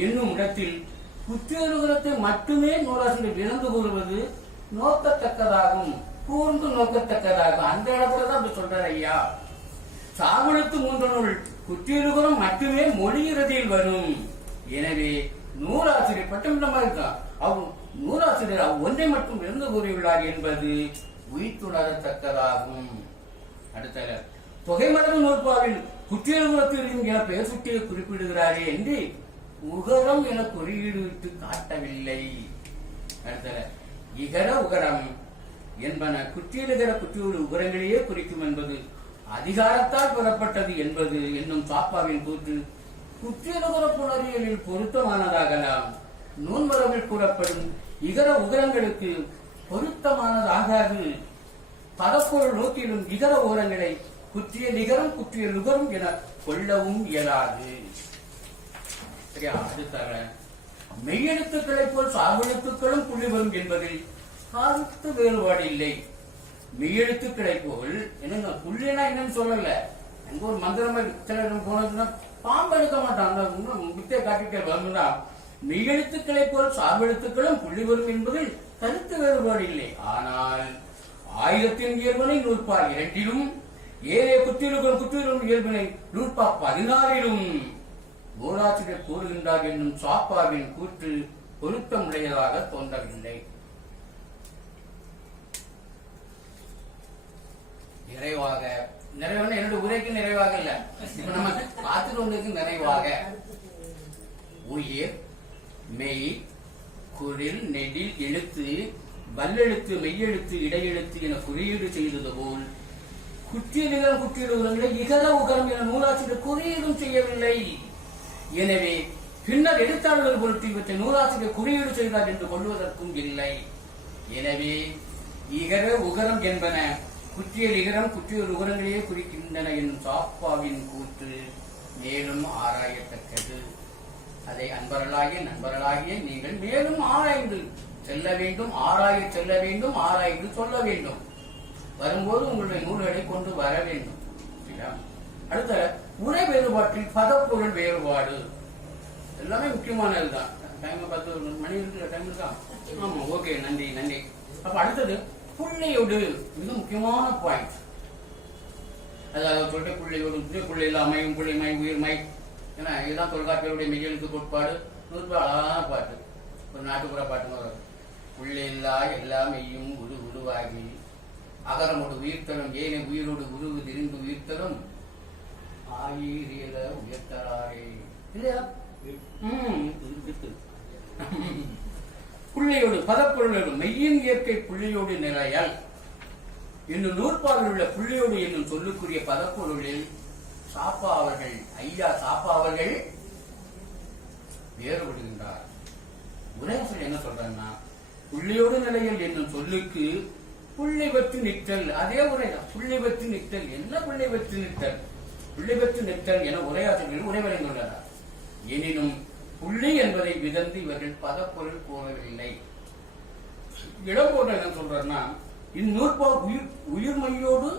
என்னும் இடத்தில் குற்றியலுகுரத்தை மட்டுமே நூலாசிரியர் விளந்து கூறுவது நோக்கத்தக்கதாகும், கூர்ந்து நோக்கத்தக்கதாகும். அந்த இடத்துலதான் அப்படி சொல்றாரு ஐயா. சாகுலத்து 3 நூல் குற்றியலுகுரம் மட்டுமே மொழி இறுதியில் வரும். எனவே நூலாசிரியர் பட்டமிடமா இருக்கான். அவர் நூலாசிரியர் 1 மட்டும் விளந்து கூறியுள்ளார் என்பது உயிர்த்துணரத்தக்கதாகும். அடுத்த தொகைமரபு நூற்பாவில் குற்றியலுகுரத்தில் என பெயர் சுட்டியை குறிப்பிடுகிறாரே என்று உகரம் என குறியீடு காட்டவில்லை. அடுத்த இகர உகரம் என்பன குற்றியலுகர குற்றியோடு உகரங்களையே குறிக்கும் என்பது அதிகாரத்தால் பெறப்பட்டது என்பது என்னும் சாப்பாவின் கூற்று குற்றியலுகர புணரியலில் பொருத்தமானதாகலாம். நூன்மரபில் கூறப்படும் இகர உகரங்களுக்கு பொருத்தமானதாகாது. பதப்பொருள் நோக்கிலும் இகர உகரங்களை குற்றிய நிகரம் குற்றிய நுகரும் என கொள்ளவும் இயலாது. சரியா? அடுத்தாக மெய்யெழுத்துக்களை போல் சார்பெழுத்துக்களும் புள்ளி வரும் என்பதில் கருத்து வேறுபாடு இல்லை. மெய்யெழுத்துக்களை போல் என்ன புள்ளினா என்னன்னு சொல்லல. அங்க ஒரு மந்திரமா சில போனதுன்னா பாம்பு எடுக்க மாட்டான், வித்தை காட்டிட்டே வரணும்னா மெய்யெழுத்துக்களை போல் சார்பெழுத்துக்களும் புள்ளி வரும் என்பதில் கருத்து வேறுபாடு இல்லை. ஆனால் 1000 இயல்பினை நூற்பா 2லும் ஏழே குற்றியலுக்கும் இயல்பினை நூற்பா 16லும் நூலாசிரியர் கூறுகின்றார் என்னும் சாப்பாவின் கூற்று பொருத்தமுடையதாக தோன்றவில்லை. நிறைவாக நிறைவான 2 உரைக்கு நிறைவாக இல்ல, இப்ப நம்ம பார்த்துட்டு வந்ததுக்கு நிறைவாக உயிர் மெய் குரில் நெடில் எழுத்து வல்லெழுத்து மெய்யெழுத்து இடையெழுத்து என குறியீடு செய்தது போல் குற்றியலிகரம் குற்றியலுகரங்களை இகர உகரம் என நூலாசிரியர் குறியீடும் செய்யவில்லை. எனவே பின்னர் எழுத்தாளர்கள் பொருட்டு இவற்றை நூலாசிரியர் குறியீடு செய்தார் என்று கொள்வதற்கும் இல்லை. எனவே இகர உகரம் என்பன குற்றியல் இகரம் குற்றியல் உகரங்களையே குறிக்கின்றன என்னும் சாப்பாவின் கூற்று மேலும் ஆராயத்தக்கது. அதை நண்பர்களாகிய நீங்கள் மேலும் ஆராய்ந்து செல்ல வேண்டும், ஆராய செல்ல வேண்டும், ஆராய்ந்து சொல்ல வேண்டும். வரும்போது உங்களுடைய நூல்களை கொண்டு வர வேண்டும். அடுத்த உரை வேறுபாட்டில் பதப்பொருள் வேறுபாடு எல்லாமே முக்கியமானதுதான். டைம் 10 மணி இருக்கு, டைம் இருக்கா? ஆமா, ஓகே, நன்றி நன்றி. அப்ப அடுத்தது புள்ளையோடு, மிக முக்கியமான பாயிண்ட். அதாவது சொல்லிட்டு புள்ளையோடு புள்ளையில் அமையும் புள்ளைமை உயிர்மை, ஏன்னா இதுதான் தொல்காப்பியருடைய மெய்யெழுத்து கோட்பாடு. 100 அழகான பாட்டு, ஒரு நாட்டுப்புற பாட்டுன்னு வரும். புள்ளையில்லா எல்லா மெய்யும் உருவாகி அகரமோடு உயிர்த்தலும் ஏனை உயிரோடு உருவு திரிந்து உயிர்த்தலும் ஆயிரியல உயர்த்தராரே இல்லையா? புள்ளையோடு பதப்பொருளோடு மெய்யின் இயற்கை புள்ளியோடு நிலையால் என்னும் நூற்பாவில் உள்ள புள்ளியோடு என்னும் சொல்லுக்குரிய பதப்பொருளில் சாப்பா அவர்கள் ஐயா சாப்பா அவர்கள் வேறுபடுகின்றார். உரையாசிரியர் என்ன சொல்றாங்கன்னா, புள்ளியோடு நிலையில் என்னும் சொல்லுக்கு புள்ளி பெற்று நிற்றல், அதே உரைதான். புள்ளி பெற்று நிற்றல், என்ன புள்ளி பெற்று நிற்றல்? புள்ளி பெற்று நிற்றல் என உரையாசிரியர்கள் உரைவடைந்துள்ளனர். எனினும் புள்ளி என்பதை விதந்து இவர்கள் பதப்பொருள் கூறவில்லை. இடம்போடு என்ன சொல்றாருன்னா, இந்நூற்பா உயிர்மையோடு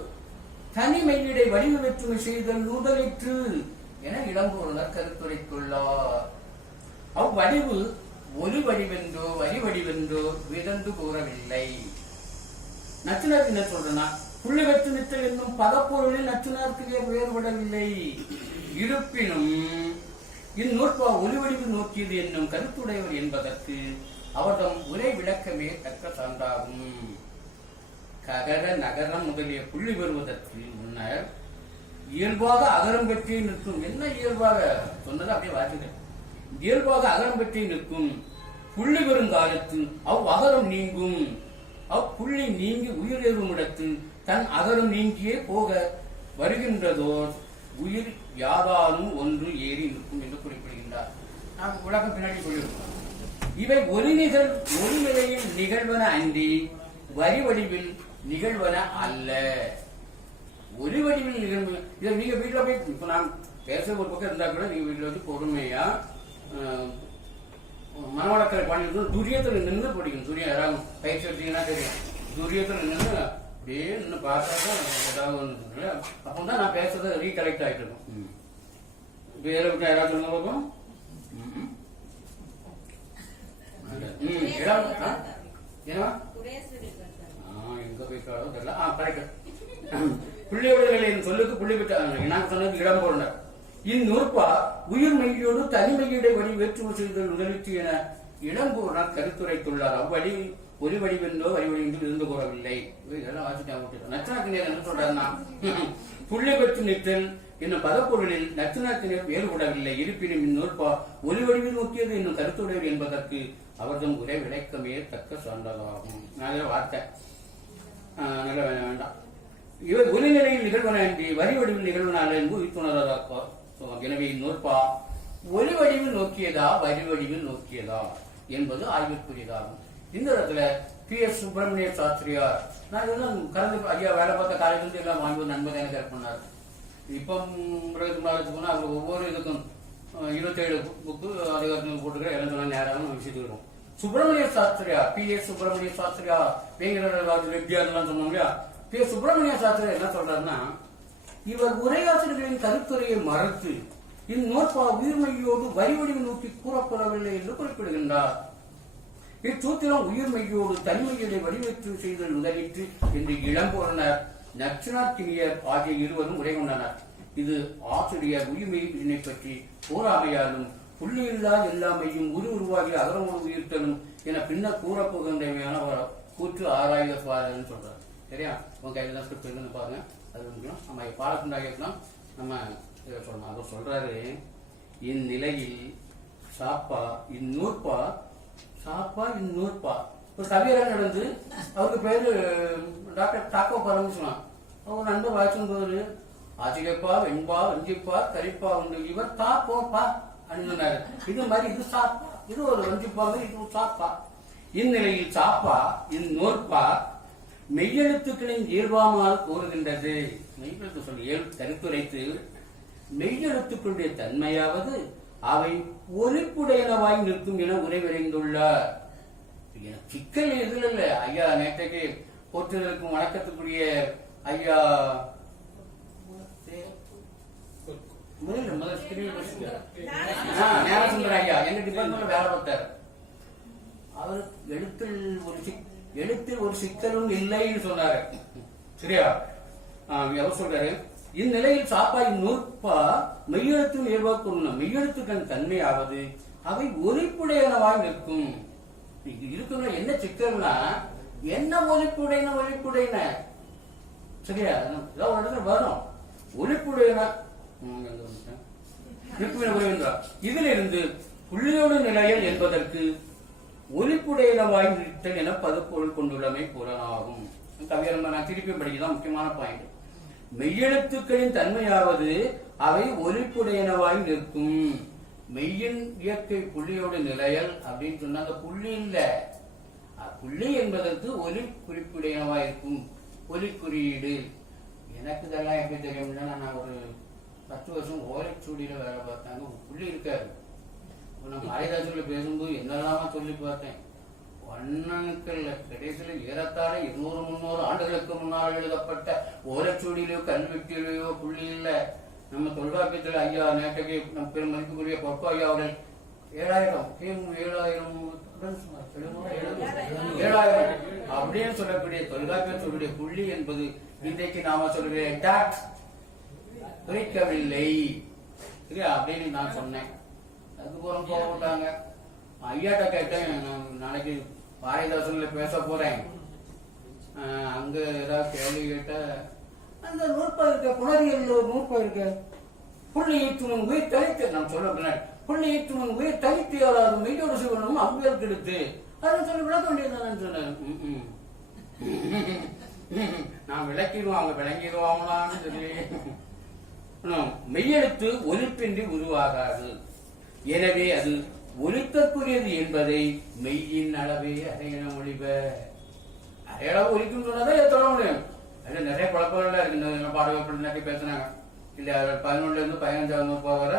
தனிமையிடை வடிவ வேற்றுமை செய்தல் நூதலிற்று என இடம்பொருளர் கருத்துரைத்துள்ளார். அவ்வடிவு ஒலி வடிவென்றோ வரி வடிவென்றோ விதந்து கூறவில்லை. நச்சினார் என்ன சொல்றனா, புள்ளி வெற்று நிற்றல் என்னும் பதப்பொருளில் நச்சினாருக்கு வேறுபடவில்லை. இருப்பினும் இந்நூற்பா ஒலிவடிவு நோக்கியது என்னும் கருத்துடையவர் என்பதற்கு அவர்தம் உரை விளக்கமே தக்க சான்றாகும். ககர நகரம் முதலிய புள்ளி பெறுவதற்கு முன்னர் இயல்பாக அகரம் பெற்றே நிற்கும். என்ன இயல்பாக சொன்னது அப்படியே வாசிக்கிறேன். இயல்பாக அகரம் பெற்றே நிற்கும் புள்ளி பெறும் காலத்தில் அவ் அகரம் நீங்கும். அப்புள்ளி நீங்கி உயிர் ஏறும் இடத்தில் தன் அகரம் நீங்கியே போக வருகின்றதோர் உயிர் யாதாரும் ஒன்று ஏறி நிற்கும் என்று குறிப்பிடுகின்றார். நாம் விளக்கம் பின்னாடி சொல்லியிருக்கோம். இவை ஒரு நிலையில் நிகழ்வன அன்றி வரி வடிவில் நிகழ்வன அல்ல. ஒலி வடிவில் நிகழ்வு இதை நீங்க வீட்டுல போய் இப்ப நான் பேச ஒரு பக்கம் இருந்தா கூட நீங்க வீட்டுல வந்து பொறுமையா மனவளக்கரை பாண்டியது துரியத்தில் நின்று படிக்கணும். துரியம் யாராவது பயிற்சி எடுத்தீங்கன்னா தெரியும். துரியத்தில் நின்று அப்படியே நின்று பார்த்தாதான் ஏதாவது ஒன்று அப்பதான் நான் பேசுறது ரீகலெக்ட் ஆகிட்டு இருக்கும். வேற விட்டு யாராவது சொல்லுங்க பார்ப்போம். ஏன்னா எங்க போய்க்காலோ தெரியல. கரெக்ட். புள்ளியோடு சொல்லுக்கு புள்ளி விட்டு நான் சொன்னது இடம் போடுற இந்நூற்பா உயிர் மெய்யோடு தனிமையீடை வடி வேற்றுமை செய்தல் முதலிற்று என இடம்பூர்னார் கருத்துரைத்துள்ளார். அவ்வடி ஒரு வடிவென்றோ வரி வடிவென்றோ இருந்து கூறவில்லை. இதெல்லாம் வாசிட்டு நச்சனாக்கினர் என்ன சொல்றாருன்னா, புள்ளி பெற்று நிற்றல் என்னும் பதப்பொருளில் நச்சனாக்கினர் வேறுபடவில்லை. இருப்பினும் இந்நூற்பா ஒலி வடிவில் நோக்கியது என்னும் கருத்துடையவர் என்பதற்கு அவர்தம் உரை விளக்கமே தக்க சான்றதாகும். நான் வார்த்தை நல்ல வேண்டாம். இவர் ஒலி நிலையில் நிகழ்வன என்று வரி வடிவில் நிகழ்வன அல்ல என்று உயிர்த்துணர்வதாக்கோ. எனவே இந்நூற்பா ஒலி வடிவில் நோக்கியதா வரி வடிவில் நோக்கியதா என்பது ஆய்விற்குரியதாகும். இந்த இடத்துல PS சுப்பிரமணிய சாஸ்திரியார், நான் இதெல்லாம் கலந்து ஐயா வேலை பார்த்த காலேஜ் எல்லாம் வாங்கி ஒரு நண்பர் எனக்கு ஹெல்ப் பண்ணார். இப்போ போனா அவர் ஒவ்வொரு இதுக்கும் 27 புக்கு அதிகாரத்தில் போட்டுக்கிற எல்லாம் நேரம் விஷயத்துக்கு இருக்கும். சுப்பிரமணிய சாஸ்திரியார் PS சுப்பிரமணிய சாஸ்திரியார் வேங்கடராஜ் ரெட்டியார்லாம் சொன்னோம் இல்லையா. PS சுப்பிரமணிய சாஸ்திரியார் என்ன சொல்றாருன்னா, இவர் உரையாசிரியர்களின் கருத்துரையை மறுத்து இந்நூற்பா உயிர்மையோடு வரி வடிவு நோக்கி கூறப்படவில்லை என்று குறிப்பிடுகின்றார். இச்சூத்திரம் உயிர்மையோடு தனிமையை வடிவெற்று செய்தல் முதலிற்று என்று இளம்பொருளர் நச்சினார்க்கினியர் ஆகிய இருவரும் உரை கொண்டனர். இது ஆசிரியர் உயிர்மை பற்றி கூறாமையாலும் புள்ளியில்லா எல்லாமையும் உருவாகி அகரமோடு உயிர்த்தலும் என பின்னர் கூறப்போகின்றமையான கூற்று ஆராய்வார்கள் சொல்றாரு. சரியா? உங்க கையில தான் ஸ்கிரிப்ட் இருக்குன்னு பாருங்க. அது முக்கியம். நம்ம பாடத்துண்டாகிக்கலாம் நம்ம சொல்லணும். அவர் சொல்றாரு, இந்நிலையில் சாப்பா இந்நூற்பா சாப்பா இந்நூற்பா ஒரு சபையெல்லாம் நடந்து அவருக்கு பேரு டாக்டர் தாக்கோ பரம்னு சொன்னான். அவர் நண்பர் வாய்ச்சும் போது ஆசிரியப்பா வெண்பா வஞ்சிப்பா கரிப்பா உண்டு இவர் தா போப்பா அப்படின்னு சொன்னாரு. இது மாதிரி இது சாப்பா, இது ஒரு வஞ்சிப்பாங்க, இது சாப்பா. இந்நிலையில் சாப்பா இந்நூற்பா மெய்யெழுத்துக்களின் இயல்பாமல் கூறுகின்றது. மெய்யெழுத்து சொல்லி கருத்துரைத்து மெய்யெழுத்துக்களுடைய தன்மையாவது அவை ஒலிப்புடையனவாய் நிற்கும் என உரைவிரைந்துள்ளார். சிக்கல் எதுல இல்ல ஐயா. நேற்றைக்கு போற்றுதலுக்கும் வணக்கத்துக்குரிய ஐயா ஞானசுந்தர ஐயா எங்க டிபார்ட்மெண்ட்ல வேலை பார்த்தார். அவர் எழுத்தில் ஒரு சிக்கலும் இல்லைன்னு சொன்னாரு. சரியா? அவர் சொல்றாரு, இந்நிலையில் சாப்பா இந்நூற்பா மெய்யெழுத்து இயல்பாக மெய்யெழுத்துக்களின் தன்மையாவது அவை ஒலிப்புடையனவாய் நிற்கும். இருக்குன்னா என்ன சிக்கல்னா, என்ன ஒலிப்புடையன சரியா? ஏதாவது ஒரு இடத்துல வரும் ஒலிப்புடையன. இதிலிருந்து புள்ளியோடு நிலையல் என்பதற்கு ஒலிப்புடையனவாய் நிறுத்தல் என பதப்பொருள் கொண்டுள்ளமை புலனாகும். கவியரம்ப நான் திருப்பி படிக்கதான் முக்கியமான பாயிண்ட். மெய்யெழுத்துக்களின் தன்மையாவது அவை ஒலிப்புடையனவாய் நிற்கும். மெய்யின் இயற்கை புள்ளியோட நிலையல் அப்படின்னு சொன்னா அந்த புள்ளி இல்ல, புள்ளி என்பதற்கு ஒலி குறிப்புடையனவாய் இருக்கும். ஒலி குறியீடு எனக்கு இதெல்லாம் எப்படி தெரியும்னா, நான் ஒரு 10 வருஷம் ஓலைச்சூடியில வேலை பார்த்தாங்க. புள்ளி இருக்காரு. நான் காளிதாசுல பேசும்போது என்னெல்லாமா சொல்லி பார்த்தேன். வண்ணங்கள்ல கடைசியில ஏறத்தாழ 200-300 ஆண்டுகளுக்கு முன்னால் எழுதப்பட்ட ஓலைச்சூடியிலோ கல்வெட்டிலேயோ புள்ளி இல்ல. நம்ம தொல்காப்பியத்தில் ஐயா நேற்றைக்கு நம் பெரும் மதிப்புக்குரிய பொற்ப ஐயா அவர்கள் 7000 அப்படின்னு சொல்லக்கூடிய தொல்காப்பியம் சொல்லக்கூடிய புள்ளி என்பது இன்றைக்கு நாம சொல்லுகிற டாட் குறிக்கவில்லை அப்படின்னு நான் சொன்னேன். அதுக்கப்புறம் போட்டாங்க. ஐயாட்ட கேட்டேன், நாளைக்கு பாரதிதாசன்ல பேச போறேன், அங்க ஏதாவது கேள்வி கேட்ட அந்த நூற்பா இருக்க புணரியல் ஒரு நூற்பா இருக்க புள்ளி ஈட்டுமன் உயிர் தனித்து நான் சொல்ல பின்னாடி புள்ளி ஈட்டுமன் உயிர் தனித்து யாராவது மெய்யோடு சிவனும் அவ்வியல் கெடுத்து அதை சொல்லி விளக்க வேண்டியதுதான் சொன்னேன். நான் விளக்கிடுவோம், அவங்க விளங்கிடுவாங்களான்னு சொல்லி. மெய்யெழுத்து ஒலிப்பின்றி உருவாகாது. எனவே அது ஒலித்தற்குரியது என்பதை மெய்யின் அளவே அரையண மொழிப. அரையளவு ஒலிக்கும் சொன்னதான் இதை சொல்ல முடியும். அதுல நிறைய குழப்பங்கள்லாம் இருக்கு. பாடகர்கள் நிறைய பேசுனாங்க. இல்ல 11ல இருந்து 15வது நூற்பா வர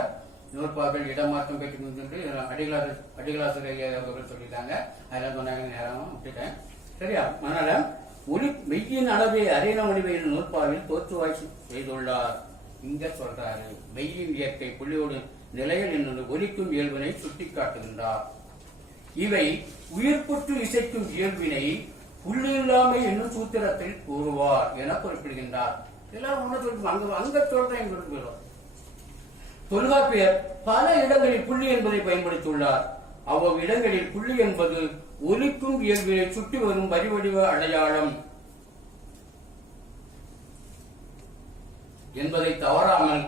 நூற்பாக்கள் இடமாற்றம் பெற்று சொல்லி அடிகளாசிரியர் அவர்கள் சொல்லிட்டாங்க. அதெல்லாம் சொன்னாங்க, நேரம் விட்டுட்டேன். சரியா? அதனால ஒலி மெய்யின் அளவே அரையண மொழிபையின் நூற்பாவில் தோற்றுவாய் செய்துள்ளார். இங்க சொல்றாரு மெய்யின் இயற்கை புள்ளியோடு நிலையில் என்று ஒலிக்கும் இயல்பினை சுட்டிக்காட்டுகின்றார். இவை உயிர்ப்புற்று இசைக்கும் இயல்பினை புள்ளி இல்லாமை என்னும் சூத்திரத்தில் கூறுவார் என குறிப்பிடுகின்றார். எல்லாரும் ஒண்ணு சொல்லி அங்க சொல்றேன். தொல்காப்பியர் பல இடங்களில் புள்ளி என்பதை பயன்படுத்தியுள்ளார். அவ்வளவு இடங்களில் புள்ளி என்பது ஒலிக்கும் இயல்பினை சுட்டி வரும் வரிவடிவ அடையாளம் என்பதை தவறாமல்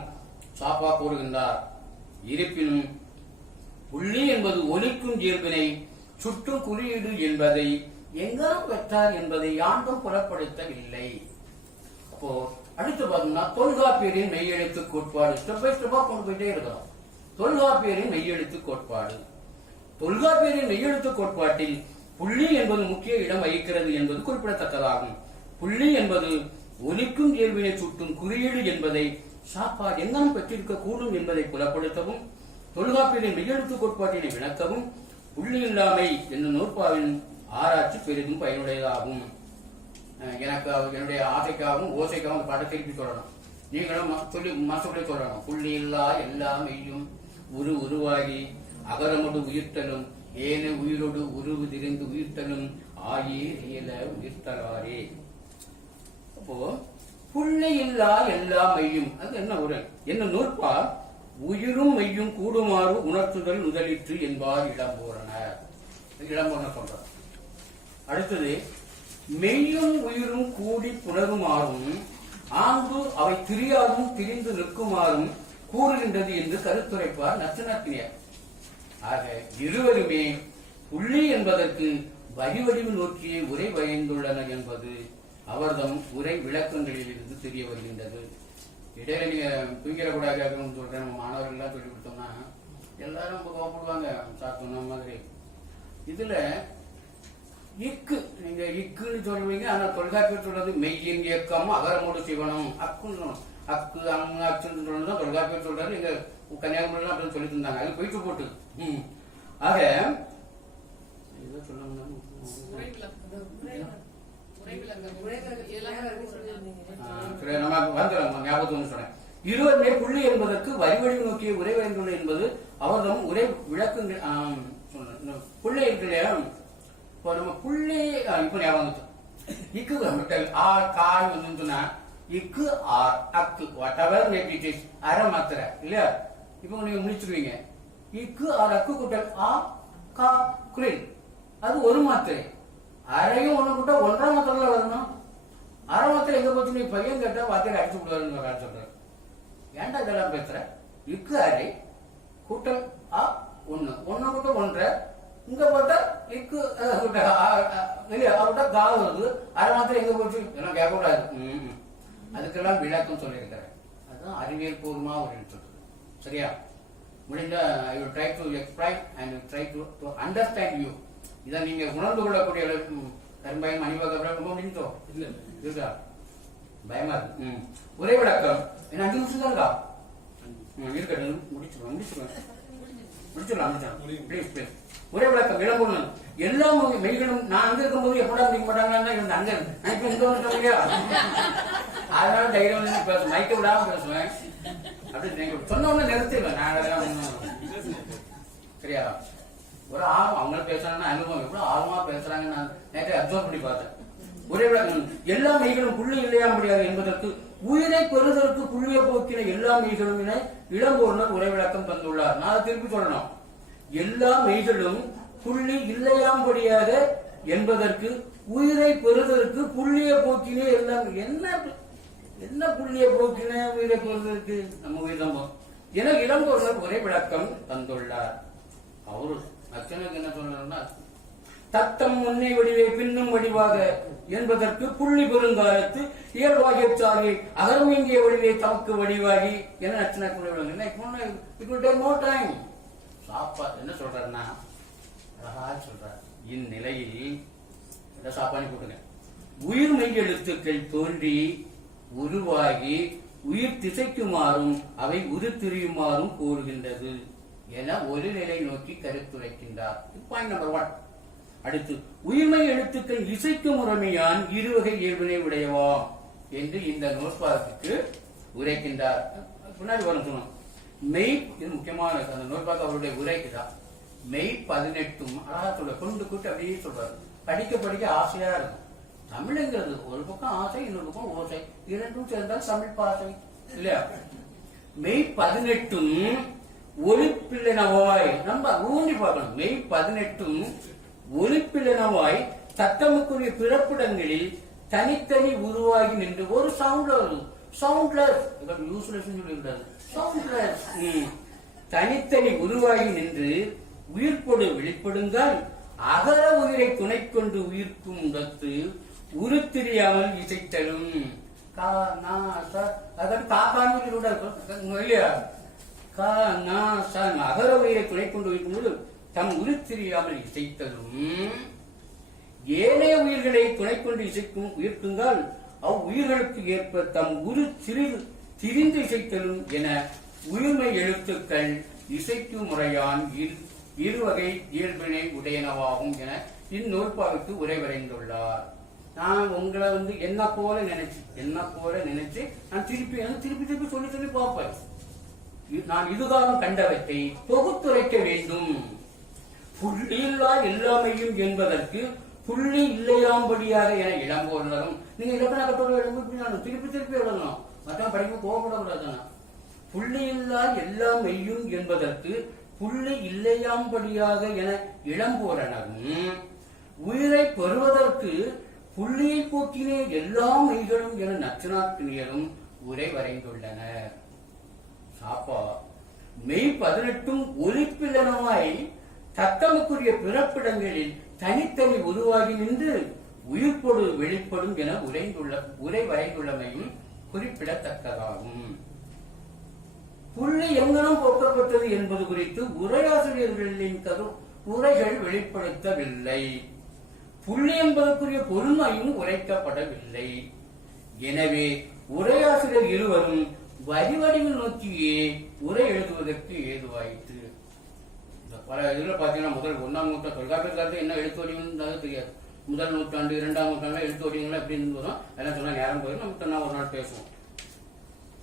சாப்பா கூறுகின்றார். இருப்பினும் புள்ளி என்பது ஒலிக்கும் இயல்பினை சுட்டும் குறியீடு என்பதை எங்காம் பெற்றார் என்பதை யாண்டும் புலப்படுத்தவில்லை. அப்போ அடுத்து பார்த்தோம்னா தொல்காப்பியரின் மெய்யெழுத்து கோட்பாடு. ஸ்டெப் பை ஸ்டெப்பா கொண்டு போயிட்டே இருக்கிறோம். தொல்காப்பியரின் மெய்யெழுத்து கோட்பாடு. தொல்காப்பியரின் மெய்யெழுத்து கோட்பாட்டில் புள்ளி என்பது முக்கிய இடம் வகிக்கிறது என்பது குறிப்பிடத்தக்கதாகும். புள்ளி என்பது ஒலிக்கும் இயல்பினை சுட்டும் குறியீடு என்பதை சாப்பா எங்காம் பெற்றிருக்க கூடும் என்பதை புலப்படுத்தவும், தொல்காப்பியரின் மெய்யெழுத்து கோட்பாட்டினை விளக்கவும் புள்ளி இல்லாமை என்னும் நூற்பாவின் ஆராய்ச்சி பெரிதும் பயனுடையதாகும். எனக்கு என்னுடைய ஆசைக்காகவும் ஓசைக்காகவும் பாட்டை திருப்பி சொல்லணும். நீங்களும் சொல்லி மனசுக்குள்ளே சொல்லணும். புள்ளி இல்லா எல்லா மெய்யும் உருவாகி அகரமோடு உயிர்த்தலும் ஏன உயிரோடு உருவு திரிந்து உயிர்த்தலும் ஆயே இயல உயிர்த்தலாரே. அப்போ புள்ளி இல்லா எல்லா மெய்யும் அது என்ன உரை என்ன நூற்பா உயிரும் மெய்யும் கூடுமாறு உணர்த்துதல் முதலிற்று என்பார் இடம்பூரணர். இடம்பூரணர் சொல்றார். அடுத்தது மெய்யும் உயிரும் கூடி புணருமாறும் ஆங்கு அவை திரியாதும் திரிந்து நிற்குமாறும் கூறுகின்றது என்று கருத்துரைப்பார் நச்சினார்க்கினியர். ஆக இருவருமே புள்ளி என்பதற்கு வடிவடிவு நோக்கியே உரை பயந்துள்ளனர் என்பது அவர்தம் உரை விளக்கங்களில் இருந்து தெரிய வருகின்றது. இடையில நீங்க தூங்கிடக்கூடாதுன்னு சொல்றேன். நம்ம மாணவர்கள் எல்லாம் சொல்லி கொடுத்தோம்னா எல்லாரும் கோவப்படுவாங்க. சார் சொன்ன மாதிரி இதுல இக்கு நீங்க இக்குன்னு சொல்லுவீங்க. ஆனா தொல்காப்பியர் சொல்றது மெய்யின் இயக்கம் அகரமோடு சிவனம் அக்குன்னு அக்கு அங்கு அச்சுன்னு சொல்றதுதான் தொல்காப்பியர் சொல்றாரு. எங்க கன்னியாகுமரி அப்படின்னு சொல்லிட்டு இருந்தாங்க. அது போயிட்டு போட்டு ஆக ஏதோ சொல்லணும். இருவருமே புள்ளி என்பதற்கு வரிவடிவு நோக்கிய உரை வைந்துள்ள என்பது அவர்தம் உரை விளக்குங்கள். புள்ளி இருக்கு இல்லையா? இப்போ நம்ம புள்ளி இப்ப ஞாபகம் இக்கு காய் வந்து சொன்னா இக்கு ஆர் அக்கு whatever make it is அரை மாத்திரை இல்லையா? இப்போ நீங்க முடிச்சிருவீங்க. இக்கு ஆர் அக்கு கூட்டல் ஆ கா குரில் அது ஒரு மாத்திரை. அரையும் ஒண்ணு கூட்ட 1.5 மாத்திரைல வரணும். அரை மாத்திரை எங்க போச்சு? நீ பையன் கேட்டா வாத்திரை அடிச்சு விடுவாருன்னு சொல்றாரு. ஏன்டா இதெல்லாம் பேசுற? இக்கு அரை கூட்டல் ஆ ஒண்ணு கூட்ட 1.5 இங்க பார்த்தா இக்கு இல்லையா அவர்கிட்ட கா வருது அதை மாத்திரம் எங்க போச்சு எல்லாம் கேட்கக்கூடாது. அதுக்கெல்லாம் விளக்கம் சொல்லியிருக்கிறேன். அதுதான் அறிவியல் பூர்வமா ஒரு சொல்றது. சரியா? முடிந்த I will try to explain and try to understand you. இதை நீங்க உணர்ந்து கொள்ளக்கூடிய கரும்பயம் அணிவக ரொம்ப முடிஞ்சோ இல்ல இருக்கா பயமா இருக்கு. ஒரே விளக்கம் என்ன 5 நிமிஷம் தான்க்கா இருக்கட்டும். முடிச்சிடலாம் ப்ளீஸ் ப்ளீஸ். ஒரே விளக்கம் இளம்பொருள் எல்லா மெய்களும் நான் அங்க இருக்கும்போது எப்படா முடிக்க மாட்டாங்கன்னா இருந்து அங்க இருந்து நான் இப்ப இங்க வந்து இல்லையா அதனால தைரியம் வந்து பேசுவேன். மைக்க விடாம பேசுவேன். அப்படி நீங்க சொன்ன நிறுத்திடுவேன் நான் அதெல்லாம். சரியா? ஒரு ஆர்வம் அவங்க பேசுறாங்கன்னா அனுபவம் எவ்வளவு ஆர்வமா பேசுறாங்கன்னு நான் நேற்று அப்சர்வ் பண்ணி பார்த்தேன். ஒரே விளக்கம் எல்லா மெய்களும் புள்ளி இல்லையா முடியாது என்பதற்கு உயிரை பெறுவதற்கு புள்ளிய போக்கின எல்லா மெய்களும் என இளம்பொருளர் உரை விளக்கம் தந்துள்ளார். நான் அதை திருப்பி சொல்லணும். எல்லா மெய்களும் புள்ளி இல்லையாம்படியாக என்பதற்கு உயிரை பெறுவதற்கு புள்ளிய போக்கினே எல்லாம் என்ன புள்ளிய போக்கின உயிரை பெறுவதற்கு நம்ம உயிர் தான் என இளம்பொருளர் உரை விளக்கம் தந்துள்ளார். அவரு அச்சனுக்கு என்ன சொல்றாருன்னா தத்தம் முன்னே வடிவே பின்னும் வடிவாக என்பதற்கு புள்ளி பெருங்காலத்து இயல்பாகிய சாகி அகர்மீங்கிய வடிவே தமக்கு வடிவாகி என டைம் சாப்பா என்ன சொல்றாருன்னா அழகா சொல்றார். இந்நிலையில் சாப்பாணி போட்டுங்க உயிர் மெய் எழுத்துக்கள் தோன்றி உருவாகி உயிர் திசைக்குமாறும் அவை உருத்திரியுமாறும் கூறுகின்றது என ஒரு நிலை நோக்கி கருத்துரைக்கின்றார். Point number 1. அடுத்து உயிர்மை எழுத்துக்கள் இசைக்கும் முறைமையான் இருவகை இயல்பினை உடையவா என்று இந்த நோட்பாகத்துக்கு உரைக்கின்றார். முன்னாடி வரும் சொன்னோம் மெய் இது முக்கியமான அந்த நோட்பாக அவருடைய உரைக்குதான். மெய் 18 அழகா கொண்டு கூட்டு அப்படியே சொல்றாரு. படிக்க படிக்க ஆசையா இருக்கும். தமிழ்ங்கிறது ஒரு பக்கம் ஆசை இன்னொரு பக்கம் ஓசை இரண்டும் சேர்ந்தால் தமிழ் பாசை இல்லையா? மெய் 18 ஒலிப்பிள்ளனவாய் நம்ம ஊண்டி பார்க்கணும். மெய் 18 ஒலிப்பிள்ளனவாய் தத்தமுக்குரிய பிறப்பிடங்களில் தனித்தனி உருவாகி நின்று ஒரு சவுண்ட்லெஸ் தனித்தனி உருவாகி நின்று உயிர்ப்பொடு வெளிப்படுங்கள் அகர உயிரை துணை கொண்டு உயிர்க்கும் இடத்து உருத்திரியாமல் இசைத்தலும் இல்லையா? அகர உயிரை துணை கொண்டு உயிர்க்கும்போது தம் உருத்திரியாமல் இசைத்தலும் ஏனைய உயிர்களை துணை கொண்டு இசைக்கும் உயிர்க்குங்கள் அவ் உயிர்களுக்கு ஏற்ப தம் உரு திரிந்து இசைத்தலும் என உயிர்மை எழுத்துக்கள் இசைக்கும் முறையான் இருவகை இயல்பினை உடையனவாகும் என இந்நூற்பாவுக்கு உரை வரைந்துள்ளார். நான் உங்களை என்ன போல நினைச்சு நான் திருப்பி சொல்லி பார்ப்பேன். நான் இதுகாலம் கண்டவற்றை தொகுத்துரைக்க வேண்டும். புள்ளியில்லா எல்லாமையும் என்பதற்கு புள்ளி இல்லையாம்படியாக என இளம்பொருளரும் நீங்க இலக்கண கட்டோடு எழுந்து திருப்பி எழுதணும். மற்ற படிப்பு கோவப்படக்கூடாது. புள்ளியில்லா எல்லாமையும் என்பதற்கு புள்ளி இல்லையாம்படியாக என இளம்பொருளரும் உயிரை பெறுவதற்கு புள்ளியை போக்கினே எல்லா மெய்களும் என நச்சினார்க்கினியரும் உரை வரைந்துள்ளனர். சாப்பா மெய் 18 ஒலிப்பிள்ளனவாய் தத்தமுக்குரிய பிறப்பிடங்களில் தனித்தனி உருவாகி நின்று உயிர்ப்பொடு வெளிப்படும் என உரை வரைந்துள்ளமையும் குறிப்பிடத்தக்கதாகும். புள்ளி எங்கனம் போக்கப்பட்டது என்பது குறித்து உரையாசிரியர்களின் உரைகள் வெளிப்படுத்தவில்லை. புள்ளி என்பதற்குரிய பொருண்மையும் உரைக்கப்படவில்லை. எனவே உரையாசிரியர் இருவரும் வரிவடிவில் நோக்கியே உரை எழுதுவதற்கு ஏதுவாயிற்று. பல இதுல பாத்தீங்கன்னா முதல் 1ஆம் நூற்றாண்டு தொல்காப்பியர் காலத்துல என்ன எழுத்து வடிவம் தெரியாது. முதல் நூற்றாண்டு 2ஆம் நூற்றாண்டு எழுத்து வடிவங்கள் எப்படி இருந்ததும் எல்லாம் சொன்னா நேரம் போயிடும். நம்ம ஒரு நாள் பேசுவோம்.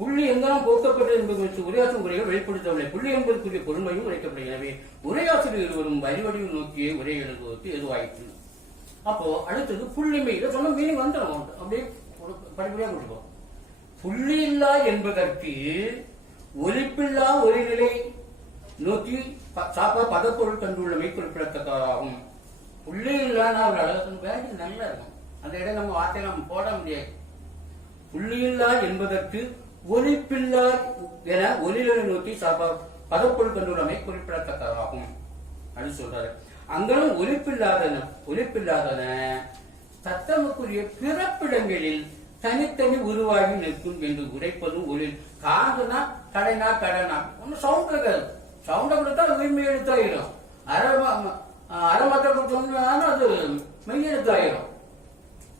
புள்ளி எங்கெல்லாம் போக்கப்பட்டது என்பது குறித்து உரையாற்றும் உரைகள் வெளிப்படுத்தவில்லை. புள்ளி என்பதற்குரிய பொருண்மையும் உரைக்கப்படும். எனவே உரையாசிரியர் இருவரும் வரிவடிவில் நோக்கியே உரை எழுதுவதற்கு ஏதுவாயிற்று. அப்போ அடுத்தது புள்ளிமை இதை சொன்ன மீனிங் வந்துடும். அப்படியே படிப்படியா கொடுப்போம். புள்ளி இல்லா என்பதற்கு ஒலிப்பில்லா ஒரு நிலை நோக்கி சாப்பா பதப்பொருள் கண்டுள்ளமை குறிப்பிடத்தக்கதாகும். புள்ளி இல்லாத ஒரு அழகு நல்லா இருக்கும். அந்த இடம் நம்ம வார்த்தையில நம்ம போட முடியாது. புள்ளியில்லா என்பதற்கு ஒலிப்பில்லா என ஒலிகளை நோக்கி சாப்பா பதப்பொருள் கண்டுள்ளமை குறிப்பிடத்தக்கதாகும் அப்படின்னு சொல்றாரு. அங்களும் ஒலிப்பில்லாதன தத்தமுக்குரிய பிறப்பிடங்களில் தனித்தனி உருவாகி நிற்கும் என்று உரைப்பதும் ஒலி. காதுனா கடைனா கடனா ஒன்னும் சவுண்ட் இருக்காது. சவுண்டை கொடுத்தா உயிர்மெய் எழுத்தாயிரும். அறமாற்ற கொடுத்தோம்னா அது மெய் எழுத்தாயிரும்.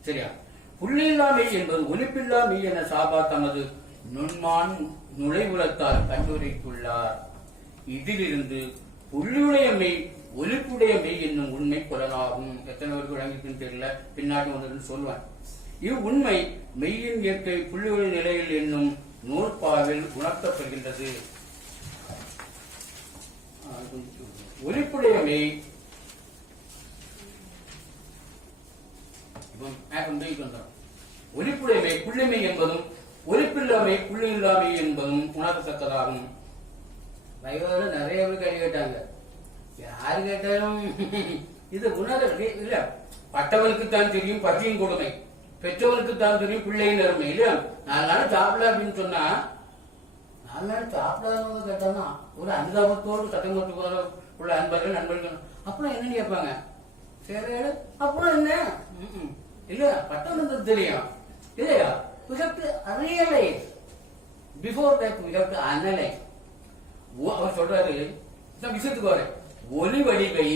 சரியா? புள்ளியில்லா மெய் என்பது ஒலிப்பில்லா மெய் என சாபா தமது நுண்மான் நுழைவுலத்தால் கண்டுரைத்துள்ளார். இதிலிருந்து புள்ளியுடைய மெய் ஒலிப்புடைய மெய் என்னும் உண்மை புலனாகும். எத்தனை பேருக்கு விளங்கிருக்குன்னு தெரியல, பின்னாடி ஒன்று சொல்லுவேன். இவ்வுண்மை மெய்யின் இயற்கை புள்ளியுடைய நிலையில் என்னும் நூற்பாவில் உணர்த்தப்படுகின்றது. ஒலிப்புடைய மெய் ஒலிப்புடைமை புள்ளிமை என்பதும் ஒலிப்பில்லாமை புள்ளியில்லாமை என்பதும் உணரத்தக்கதாகும். வைவால நிறைய பேர் கேள்வி கேட்டாங்க. யாரு கேட்டாலும் இது உணர இல்ல. பட்டவனுக்கு தான் தெரியும் பற்றியும் கொடுமை, பெற்றவனுக்கு தான் தெரியும் பிள்ளையின் அருமை. இல்ல 4 நாள் சாப்பிடல அப்படின்னு சொன்னா 4 நாள் சாப்பிடாதவங்க கேட்டானா ஒரு அனுதாபத்தோடு சட்டமூர்த்தி உள்ள நண்பர்கள் அப்புறம் என்னன்னு கேட்பாங்க. சரி அப்புறம் என்ன இல்ல பட்டவனுக்கு தெரியும் இல்லையா? We have to realize. Before that we have to analyze. அவர் சொல்றாரு விஷயத்துக்கு வர ஒலி வடிவை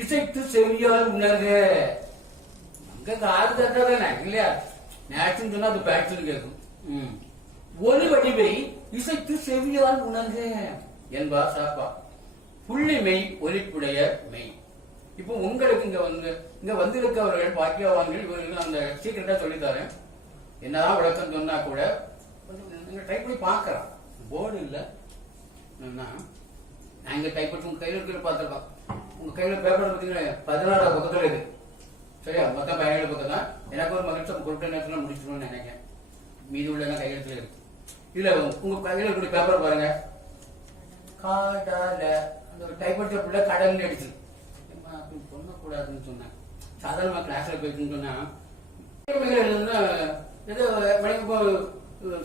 இசைத்து செவியால் உணர்க. அங்க காது தட்டாதானே இல்லையா? நேச்சுன்னு சொன்னா அது பேட்சுன்னு கேட்கும். ஒலி வடிவை இசைத்து செவியால் உணர்க என்பா சாப்பா. புள்ளி மெய் ஒலிப்புடைய மெய். இப்போ உங்களுக்கு இங்க வந்திருக்கவர்கள் பாக்கியவான்கள் இவர்கள் அந்த சீக்கிரட்டா சொல்லித்தாரேன். என்னதான் விளக்கம் சொன்னா கூட கொஞ்சம் டைப் பண்ணி பார்க்கலாம். போர்டு இல்லை நாங்க டைப் பண்ணி உங்க கையில இருக்கிற பார்த்துருக்கோம். உங்க கையில பேப்பர் பார்த்தீங்கன்னா 16 பக்கத்துல இருக்கு. சரியா? மொத்தம் 17 பக்கம் தான். எனக்கு ஒரு மகிழ்ச்சி குறிப்பிட்ட நேரத்தில் முடிச்சிடணும்னு நினைக்கிறேன். மீதி உள்ள கையெழுத்துல இருக்கு. இல்ல உங்க கையில இருக்கிற பேப்பர் பாருங்க. காடால அந்த டைப் அடிச்ச பிள்ளை கடல்னு அடிச்சு சொல்லக்கூடாதுன்னு சொன்னேன். சாதாரண கிளாஸ்ல போயிட்டுன்னு சொன்னா ஏதோ மணிக்கு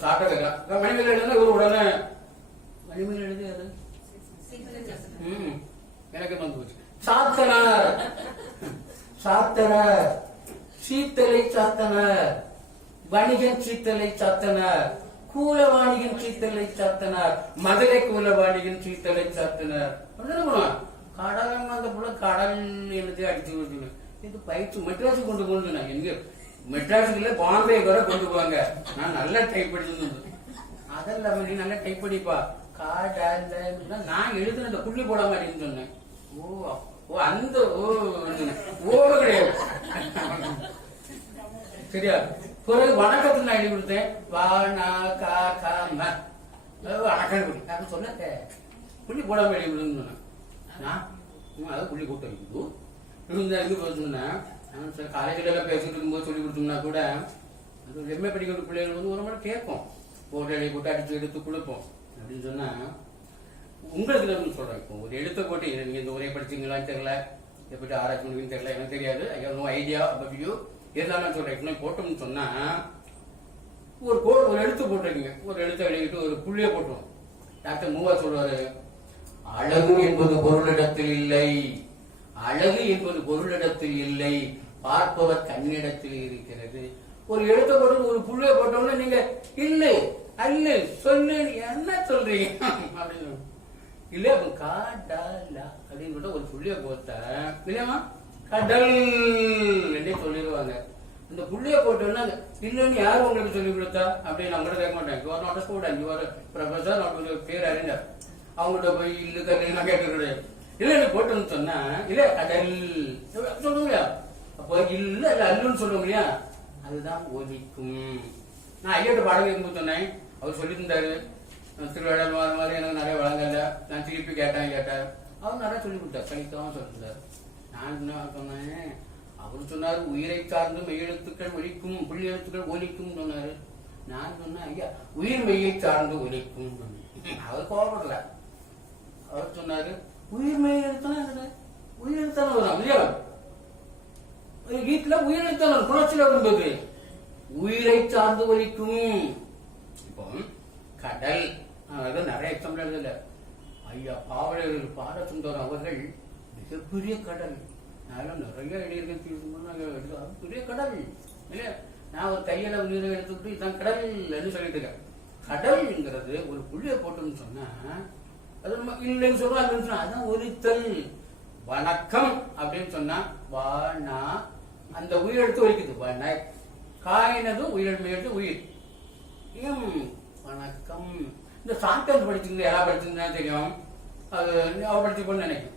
சாப்பிட்ட வைக்கலாம். மணிமேல எழுதுனா இவரு உடனே மணிமேல எழுதி அது எனக்கு வந்து போச்சு. சாத்தனார் சாத்தனார் சீத்தலை சாத்தனார் வணிகன் சீத்தலை சாத்தனார் கூலவாணிகன் சீத்தலை சாத்தனார் மதுரை கூலவாணிகன் சீத்தலை சாத்தனார். கடல் அந்த புள்ள கடல் எழுதி அடிச்சு கொடுத்து இது பயிற்சி மெட்ராஸு கொண்டு போகணும். நான் எங்க மெட்ராஸுக்கு இல்ல பாம்பே வர கொண்டு போவாங்க. நான் நல்லா டைப் படிச்சு அதெல்லாம் நீ நல்லா டைப் படிப்பா. காடல் நான் எழுதுன அந்த புள்ளி போட மாட்டேன்னு சொன்னேன். ஓ அந்த ஓ கிடையாது. சரியா? பிறகு வணக்கத்துக்கு நான் எழுதி கொடுத்தேன். வணக்கம் சொன்ன புள்ளி போடாம எழுதி கொடுன்னு சொன்னேன். அது புள்ளி கூட்டம் இருக்குது. காலேஜ்ல பேசிட்டு இருக்கும்போது சொல்லி கொடுத்தோம்னா கூட எம்ஏ படிக்கிற பிள்ளைகள் ஒரு முறை கேட்போம். போட்டு எழுதி போட்டு அடிச்சு எடுத்து கொடுப்போம் அப்படின்னு சொன்னா உங்களுக்கு சொல்றேன். இப்போ ஒரு எழுத்த போட்டு நீங்க இந்த உரையை படிச்சீங்களான்னு தெரியல, எப்படி ஆராய்ச்சி பண்ணுவீங்கன்னு தெரியல, எனக்கு தெரியாது. ஐ ஐடியா பத்தியோ இருந்தாலும் நான் சொல்றேன். போட்டோம்னு சொன்னா ஒரு எழுத்து போட்டிருக்கீங்க. ஒரு எழுத்தை எழுதிட்டு ஒரு புள்ளிய போட்டுருவோம். டாக்டர் மூவா சொல்றாரு, அழகு என்பது பொருளிடத்தில் இல்லை, அழகு என்பது பொருளிடத்தில் இல்லை, பார்ப்பவர் கண்ணிடத்தில் இருக்கிறது. ஒரு எழுத்த போட்டு ஒரு புள்ளிய போட்டோம்னா நீங்க இல்லை அல்ல சொல்லு என்ன சொல்றீங்க அப்படின்னு இல்ல. காடல் அப்படின்னு ஒரு புள்ளிய போட்ட இல்லையமா கடல் என்னே சொல்லிடுவாங்க. இந்த புள்ளிய போட்டோம்னா இல்லன்னு யாரு உங்களுக்கு சொல்லி கொடுத்தா அப்படின்னு அவங்க கேட்க மாட்டாங்க. You are not a student, you are professor, not பேர் அறிஞர். அவங்கள்ட்ட போய் இல்லு கல்லுலாம் கேட்கறது இல்ல நீ போட்டோன்னு சொன்னா இல்ல கடல் சொல்லுங்க. அப்போ இல்ல இல்ல அல்லுன்னு சொல்லுவோம் இல்லையா? அதுதான் ஒலிக்கும். நான் ஐயோட்ட பாடம் கேட்கும்போது சொன்னேன். அவர் சொல்லி இருந்தாரு திருவிழா மாதிரி எனக்கு நிறைய வழங்கல. நான் திருப்பி கேட்டேன். அவர் நிறைய சொல்லி கொடுத்தார். கணித்தவன் சொல்லியிருந்தார். நான் என்ன சொன்னேன், அவர் சொன்னாரு உயிரை சார்ந்து மெய்யெழுத்துக்கள் ஒலிக்கும், புள்ளி எழுத்துக்கள் ஒலிக்கும் சொன்னாரு. நான் சொன்னேன் ஐயா உயிர் மெய்யை சார்ந்து ஒலிக்கும். அவர் கோபப்படல. அவர் சொன்னாரு உயிர் மெய் எழுத்தான உயிர் எழுத்தான வரும் இல்லையா? வீட்டுல உயிர் எழுத்தான குணச்சில வரும்போது உயிரை சார்ந்து ஒலிக்கும். இப்போ கடல் நிறைய எக்ஸாம்பிள் எழுதல. ஐயா பாவலர் பாலசுந்தரம் அவர்கள் பெரிய கடல். அதெல்லாம் நிறைய இடையிற்கு பெரிய கடல் இல்லையா. நான் ஒரு கையில நீரை எடுத்துக்கிட்டு இதான் கடல்னு சொல்லிட்டு இருக்கேன். கடல்ங்கிறது ஒரு புள்ளியை போட்டோம்னு சொன்னா அது நம்ம இல்லைன்னு சொல்றோம். அதான் ஒலித்தல். வணக்கம் அப்படின்னு சொன்னா வானா அந்த உயிர் எடுத்து ஒலிக்குது. வண காயினதும் உயிர் உயிர் வணக்கம். இந்த சாப்பிட்டது படிச்சிருந்தா யாரா படிச்சிருந்தா தெரியும். அது அவ படிச்சுக்கணும்னு நினைக்கும்.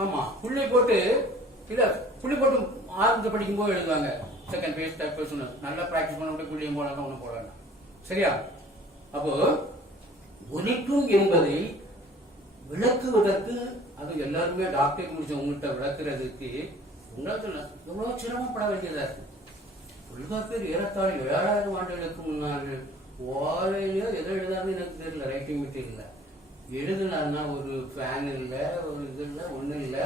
ஆமா புள்ளி போட்டு இல்ல புள்ளி போட்டு ஆரம்பத்தை படிக்கும் போது எழுதுவாங்க. செகண்ட் பேஜ் தேர்ட் பேஜ் நல்லா பிராக்டிஸ் பண்ண புள்ளியும் போடலாம் ஒண்ணு போடலாம். சரியா? அப்போ ஒலிக்கும் என்பதை விளக்குவதற்கு அது எல்லாருமே டாக்டர் முடிச்ச உங்கள்கிட்ட விளக்குறதுக்கு உங்களுக்கு எவ்வளவு சிரமப்பட வேண்டியதா இருக்கு. தொல்காப்பியர் ஏறத்தாழ் 7000 ஆண்டுகளுக்கு முன்னால் ஓலையிலயோ எதோ எழுதாருன்னு எனக்கு தெரியல. ரைட்டிங் மெட்டீரியல்ல எழுதுனா ஒரு ஃபேன் இல்ல ஒரு இது இல்ல ஒண்ணு இல்ல.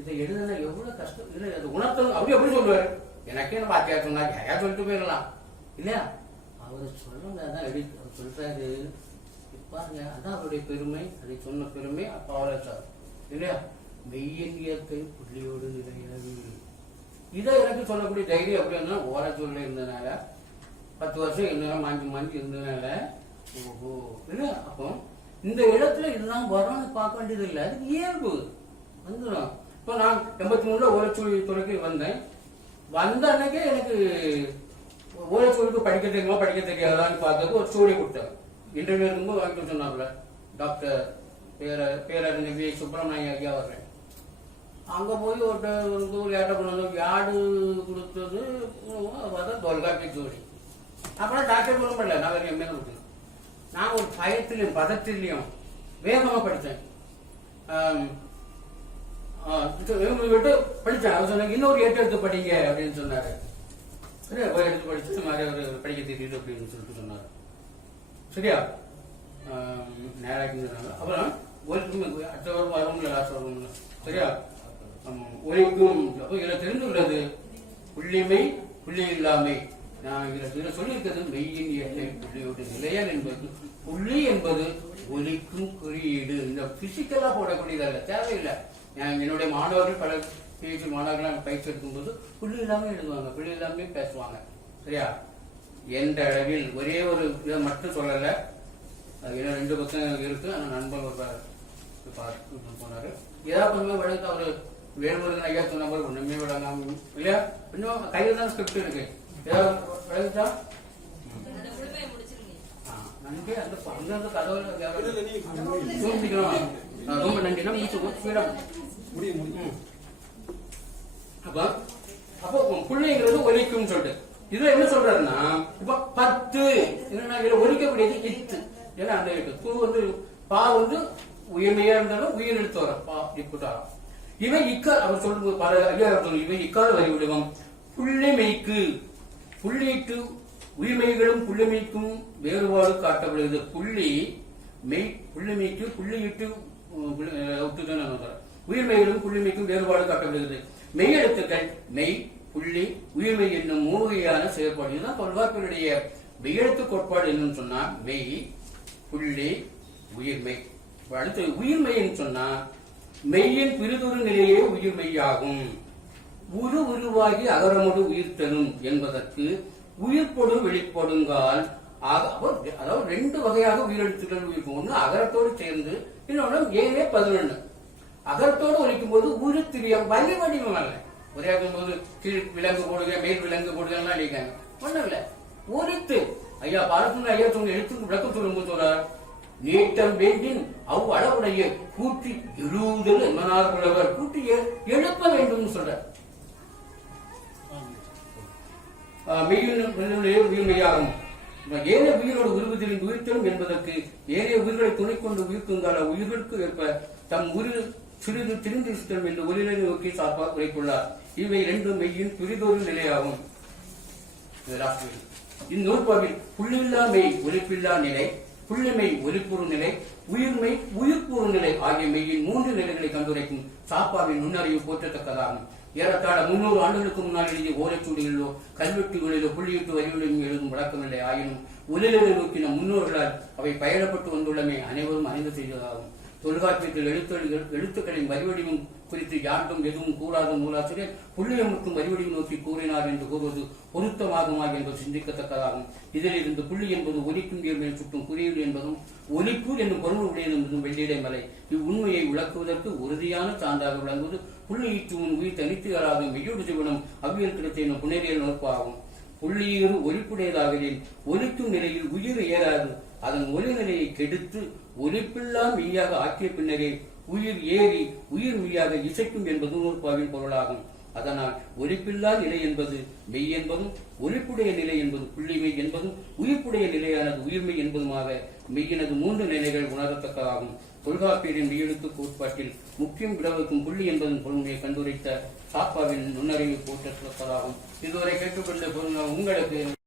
இதை எழுதுனா எவ்வளவு கஷ்டம் இல்ல. அது உணர்த்தல் அப்படி எப்படி சொல்லுவாரு. எனக்கே நம்ம பாத்தியா சொன்னா யாரையா சொல்லிட்டு போயிடலாம் இல்லையா. அவர் சொல்லுங்க அதான் எழுதி அவர் சொல்றாரு பாருங்க. அதான் அவருடைய பெருமை. அதை சொன்ன பெருமை அப்ப அவராச்சார் இல்லையா. மெய்யின் இயற்கை புள்ளியோடு நிலையாது. இதை எனக்கு சொல்லக்கூடிய தைரியம் அப்படின்னா ஓரச்சொல்ல இருந்ததுனால 10 வருஷம் என்ன மாஞ்சி இருந்ததுனால ஓஹோ இல்லையா. அப்போ இந்த இடத்துல இதுதான் வரணும்னு பார்க்க வேண்டியது இல்லை. அதுக்கு இயல்பு வந்துடும். இப்போ நான் 83 ஓரச்சொல் துறைக்கு வந்தேன். வந்த அன்னைக்கே எனக்கு ஓரச்சொலுக்கு படிக்க தெரியுமா படிக்க தெரியாதான்னு பார்த்ததுக்கு ஒரு சூழலை கொடுத்தாங்க. இன்டர்வியூ இருக்கும்போது வாங்கிட்டு சொன்னாப்புல டாக்டர் பேரறிஞர் வி சுப்பிரமணிய ஐயா வர்றேன். அங்க போய் ஒரு ஏட்ட கொண்டு யாடு கொடுத்தது தொல்காப்பிய ஜோடி. அப்புறம் டாக்டர் கூட பண்ணல. நான் வேற எம்ஏ கொடுத்தேன். நான் ஒரு பயத்திலையும் பதத்திலையும் வேகமா படித்தேன். விட்டு படித்தேன். அவர் சொன்னாங்க இன்னொரு 8 எடுத்து படிங்க அப்படின்னு சொன்னாரு. சரி எடுத்து படிச்சுட்டு மாதிரி அவர் படிக்க தெரியுது அப்படின்னு சொல்லிட்டு சொன்னாரு. சரியா? நேராக அப்புறம் ஒலிக்கும் அடுத்த வாரம் வரும்ல லாஸ்ட் வரும்ல. சரியா? ஒலிக்கும் அப்போ இதுல தெரிந்துள்ளது புள்ளிமை புள்ளி இல்லாமை. நான் இதுல சொல்லியிருக்கிறது மெய்யின் இயற்கை புள்ளியோடு நிலையல் என்பது புள்ளி என்பது ஒலிக்கும் குறியீடு. இந்த பிசிக்கலா போடக்கூடியதல்ல, தேவையில்லை. என்னுடைய மாணவர்கள் பல பிஹெச்டி மாணவர்கள் பயிற்சி எடுக்கும் போது புள்ளி இல்லாம எழுதுவாங்க, புள்ளி இல்லாம பேசுவாங்க. சரியா? எந்த அளவில் ஒரே ஒரு இதை மட்டும் சொல்லல. அது 2 பக்கம் இருக்கு. ஆனா நண்பர் போனாரு. ஏதாவது கொஞ்சமே வழக்கு அவரு வேறுமுருகன் ஐயா சொன்ன மாதிரி ஒண்ணுமே விளங்காம இல்லையா. கொஞ்சம் கையில தான் ஸ்கிரிப்ட் இருக்கு. ஏதாவது விளக்குச்சா நன்றி. அந்த அங்கிருந்து கதவுல ரொம்ப நன்றினா அப்போ பிள்ளைங்கிறது ஒலிக்கும் சொல்லிட்டு இதுல என்ன சொல்றாருன்னா இப்ப 10 என்னன்னா ஒலிக்கக்கூடியது இத்து. ஏன்னா அந்த தூ வந்து பா வந்து உயிர்மையா இருந்தாலும் உயிர் எடுத்து வர பா இப்பா இவன் அவர் சொல்லும்போது பல ஐயா இவை இக்கால வரி விடுவோம். புள்ளிமைக்கு புள்ளிட்டு உயிர்மைகளும் புள்ளிமைக்கும் வேறுபாடு காட்டப்படுகிறது. புள்ளிமைக்கு புள்ளியிட்டு உயிர்மைகளும் புள்ளிமைக்கும் வேறுபாடு காட்டப்படுகிறது. மெய் எழுத்துக்கள் மெய் புள்ளி உயிர்மை என்னும் 3 வகையான செயற்பாடு. இதுதான் தொல்காப்பியருடைய மெய்யெழுத்து கோட்பாடு. என்னன்னு சொன்னா மெய் புள்ளி உயிர்மை. அடுத்து உயிர்மைன்னு சொன்னா மெய்யின் பிரிதொரு நிலையே உயிர்மெய்யாகும். உருவாகி அகரமுடு உயிர்த்தனும் என்பதற்கு உயிர்ப்பொடு வெளிப்படுங்கால் அதாவது 2 வகையாக உயிரெழுத்துக்கள் இருக்கும். ஒண்ணு அகரத்தோடு சேர்ந்து, இன்னொன்னு ஏனே 11. அகரத்தோடு ஒலிக்கும் போது உருத்திரியம் வலி வடிவம் அல்ல. உரையாக்கும் போது கீழ் விலங்கு போடுக மேல் விலங்கு போடுகலாம் அடிக்காங்க. ஒண்ணும் இல்ல ஒலித்து ஐயா பாரத்துல ஐயா சொன்ன எழுத்துக்கு விளக்கம் சொல்லும்போது சொல்றார் நீட்டம் வேண்டின் அவ் அளவுடைய கூட்டி எழுதல் என்மனார் புலவர் கூட்டி எழுப்ப வேண்டும் சொல்றார். உயிர்மையாகும். ஏனைய உயிரோடு உருவத்தின் உயிர்த்தலும் என்பதற்கு ஏனைய உயிர்களை துணை கொண்டு உயிர்க்குங்கால உயிர்களுக்கு ஏற்ப தம் உயிர் சிறிது திரிந்திருத்தம் என்று ஒலிலை நோக்கி சாப்பாக உரைக்குள்ளார். இவை 2 மெய்யின் பிரிதொரு நிலையாகும். இந்நூற்பாவில் புள்ளில்லா மெய் ஒலிப்பில்லா நிலை, புள்ளிமை ஒலிப்புறு நிலை, உயிர்மை உயிர்ப்புறு நிலை ஆகிய மெய்யின் 3 நிலைகளை கண்டுரைக்கும் சாப்பாவின் நுண்ணறிவு போற்றத்தக்கதாகும். ஏறத்தாழ 300 ஆண்டுகளுக்கு முன்னால் எழுதிய ஓலைச்சூடிகளிலோ கல்வெட்டுகளிலோ புள்ளியிட்டு வரிகளையும் எழுதும் வழக்கமில்லை. ஆயினும் ஒலிலை நோக்கின முன்னோர்களால் அவை பயணப்பட்டு வந்துள்ளமே அனைவரும் அறிந்து செய்ததாகும். தொல்காப்பியத்தில் எழுத்துக்களின் வரிவடிவம் குறித்து யாண்டும் எதுவும் கூறாத நூலாசிரியர் புள்ளியமுக்கும் வரிவடிவு நோக்கி கூறினார் என்று கூறுவது பொருத்தமாகுமா என்பது சிந்திக்கத்தக்கதாகும். இதிலிருந்து புள்ளி என்பது ஒலிக்கும் மேல் சுட்டும் குறியீடு என்பதும் ஒலிப்பு என்னும் பொருள் உடையது என்பதும் வெள்ளிடை மலை. இவ்வுண்மையை விளக்குவதற்கு உறுதியான சான்றாக விளங்குவது புள்ளியீட்டு உயிர் தனித்து அறாத மெய்யொடு சிவனம் அவ்வியல் கிடைத்த என்னும் புனரியல் நோக்காகும். புள்ளியீறு ஒலிப்புடையதாகலில் ஒலிக்கும் நிலையில் உயிர் ஏறாது. அதன் ஒலி நிலையை கெடுத்து ஒலிப்பில்லா மெய்யாக ஆக்கிய பின்னரே உயிர் ஏறி உயிர் மெய்யாக இசைக்கும் என்பது நூற்பாவின் பொருளாகும். அதனால் ஒலிப்பில்லா நிலை என்பது மெய் என்பதும் ஒலிப்புடைய நிலை என்பது புள்ளிமெய் என்பதும் உயிர்ப்புடைய நிலையானது உயிர்மெய் என்பதுமாக மெய்யினது 3 நிலைகள் உணரத்தக்கதாகும். தொல்காப்பியரின் மெய்யெழுத்து கோட்பாட்டில் முக்கியம் விடவுக்கும் புள்ளி என்பதன் பொருளையை கண்டுரைத்த சாப்பாவின் நுண்ணறிவு போற்றத்தக்கதாகும். இதுவரை கேட்டுக்கொண்ட உங்களுக்கு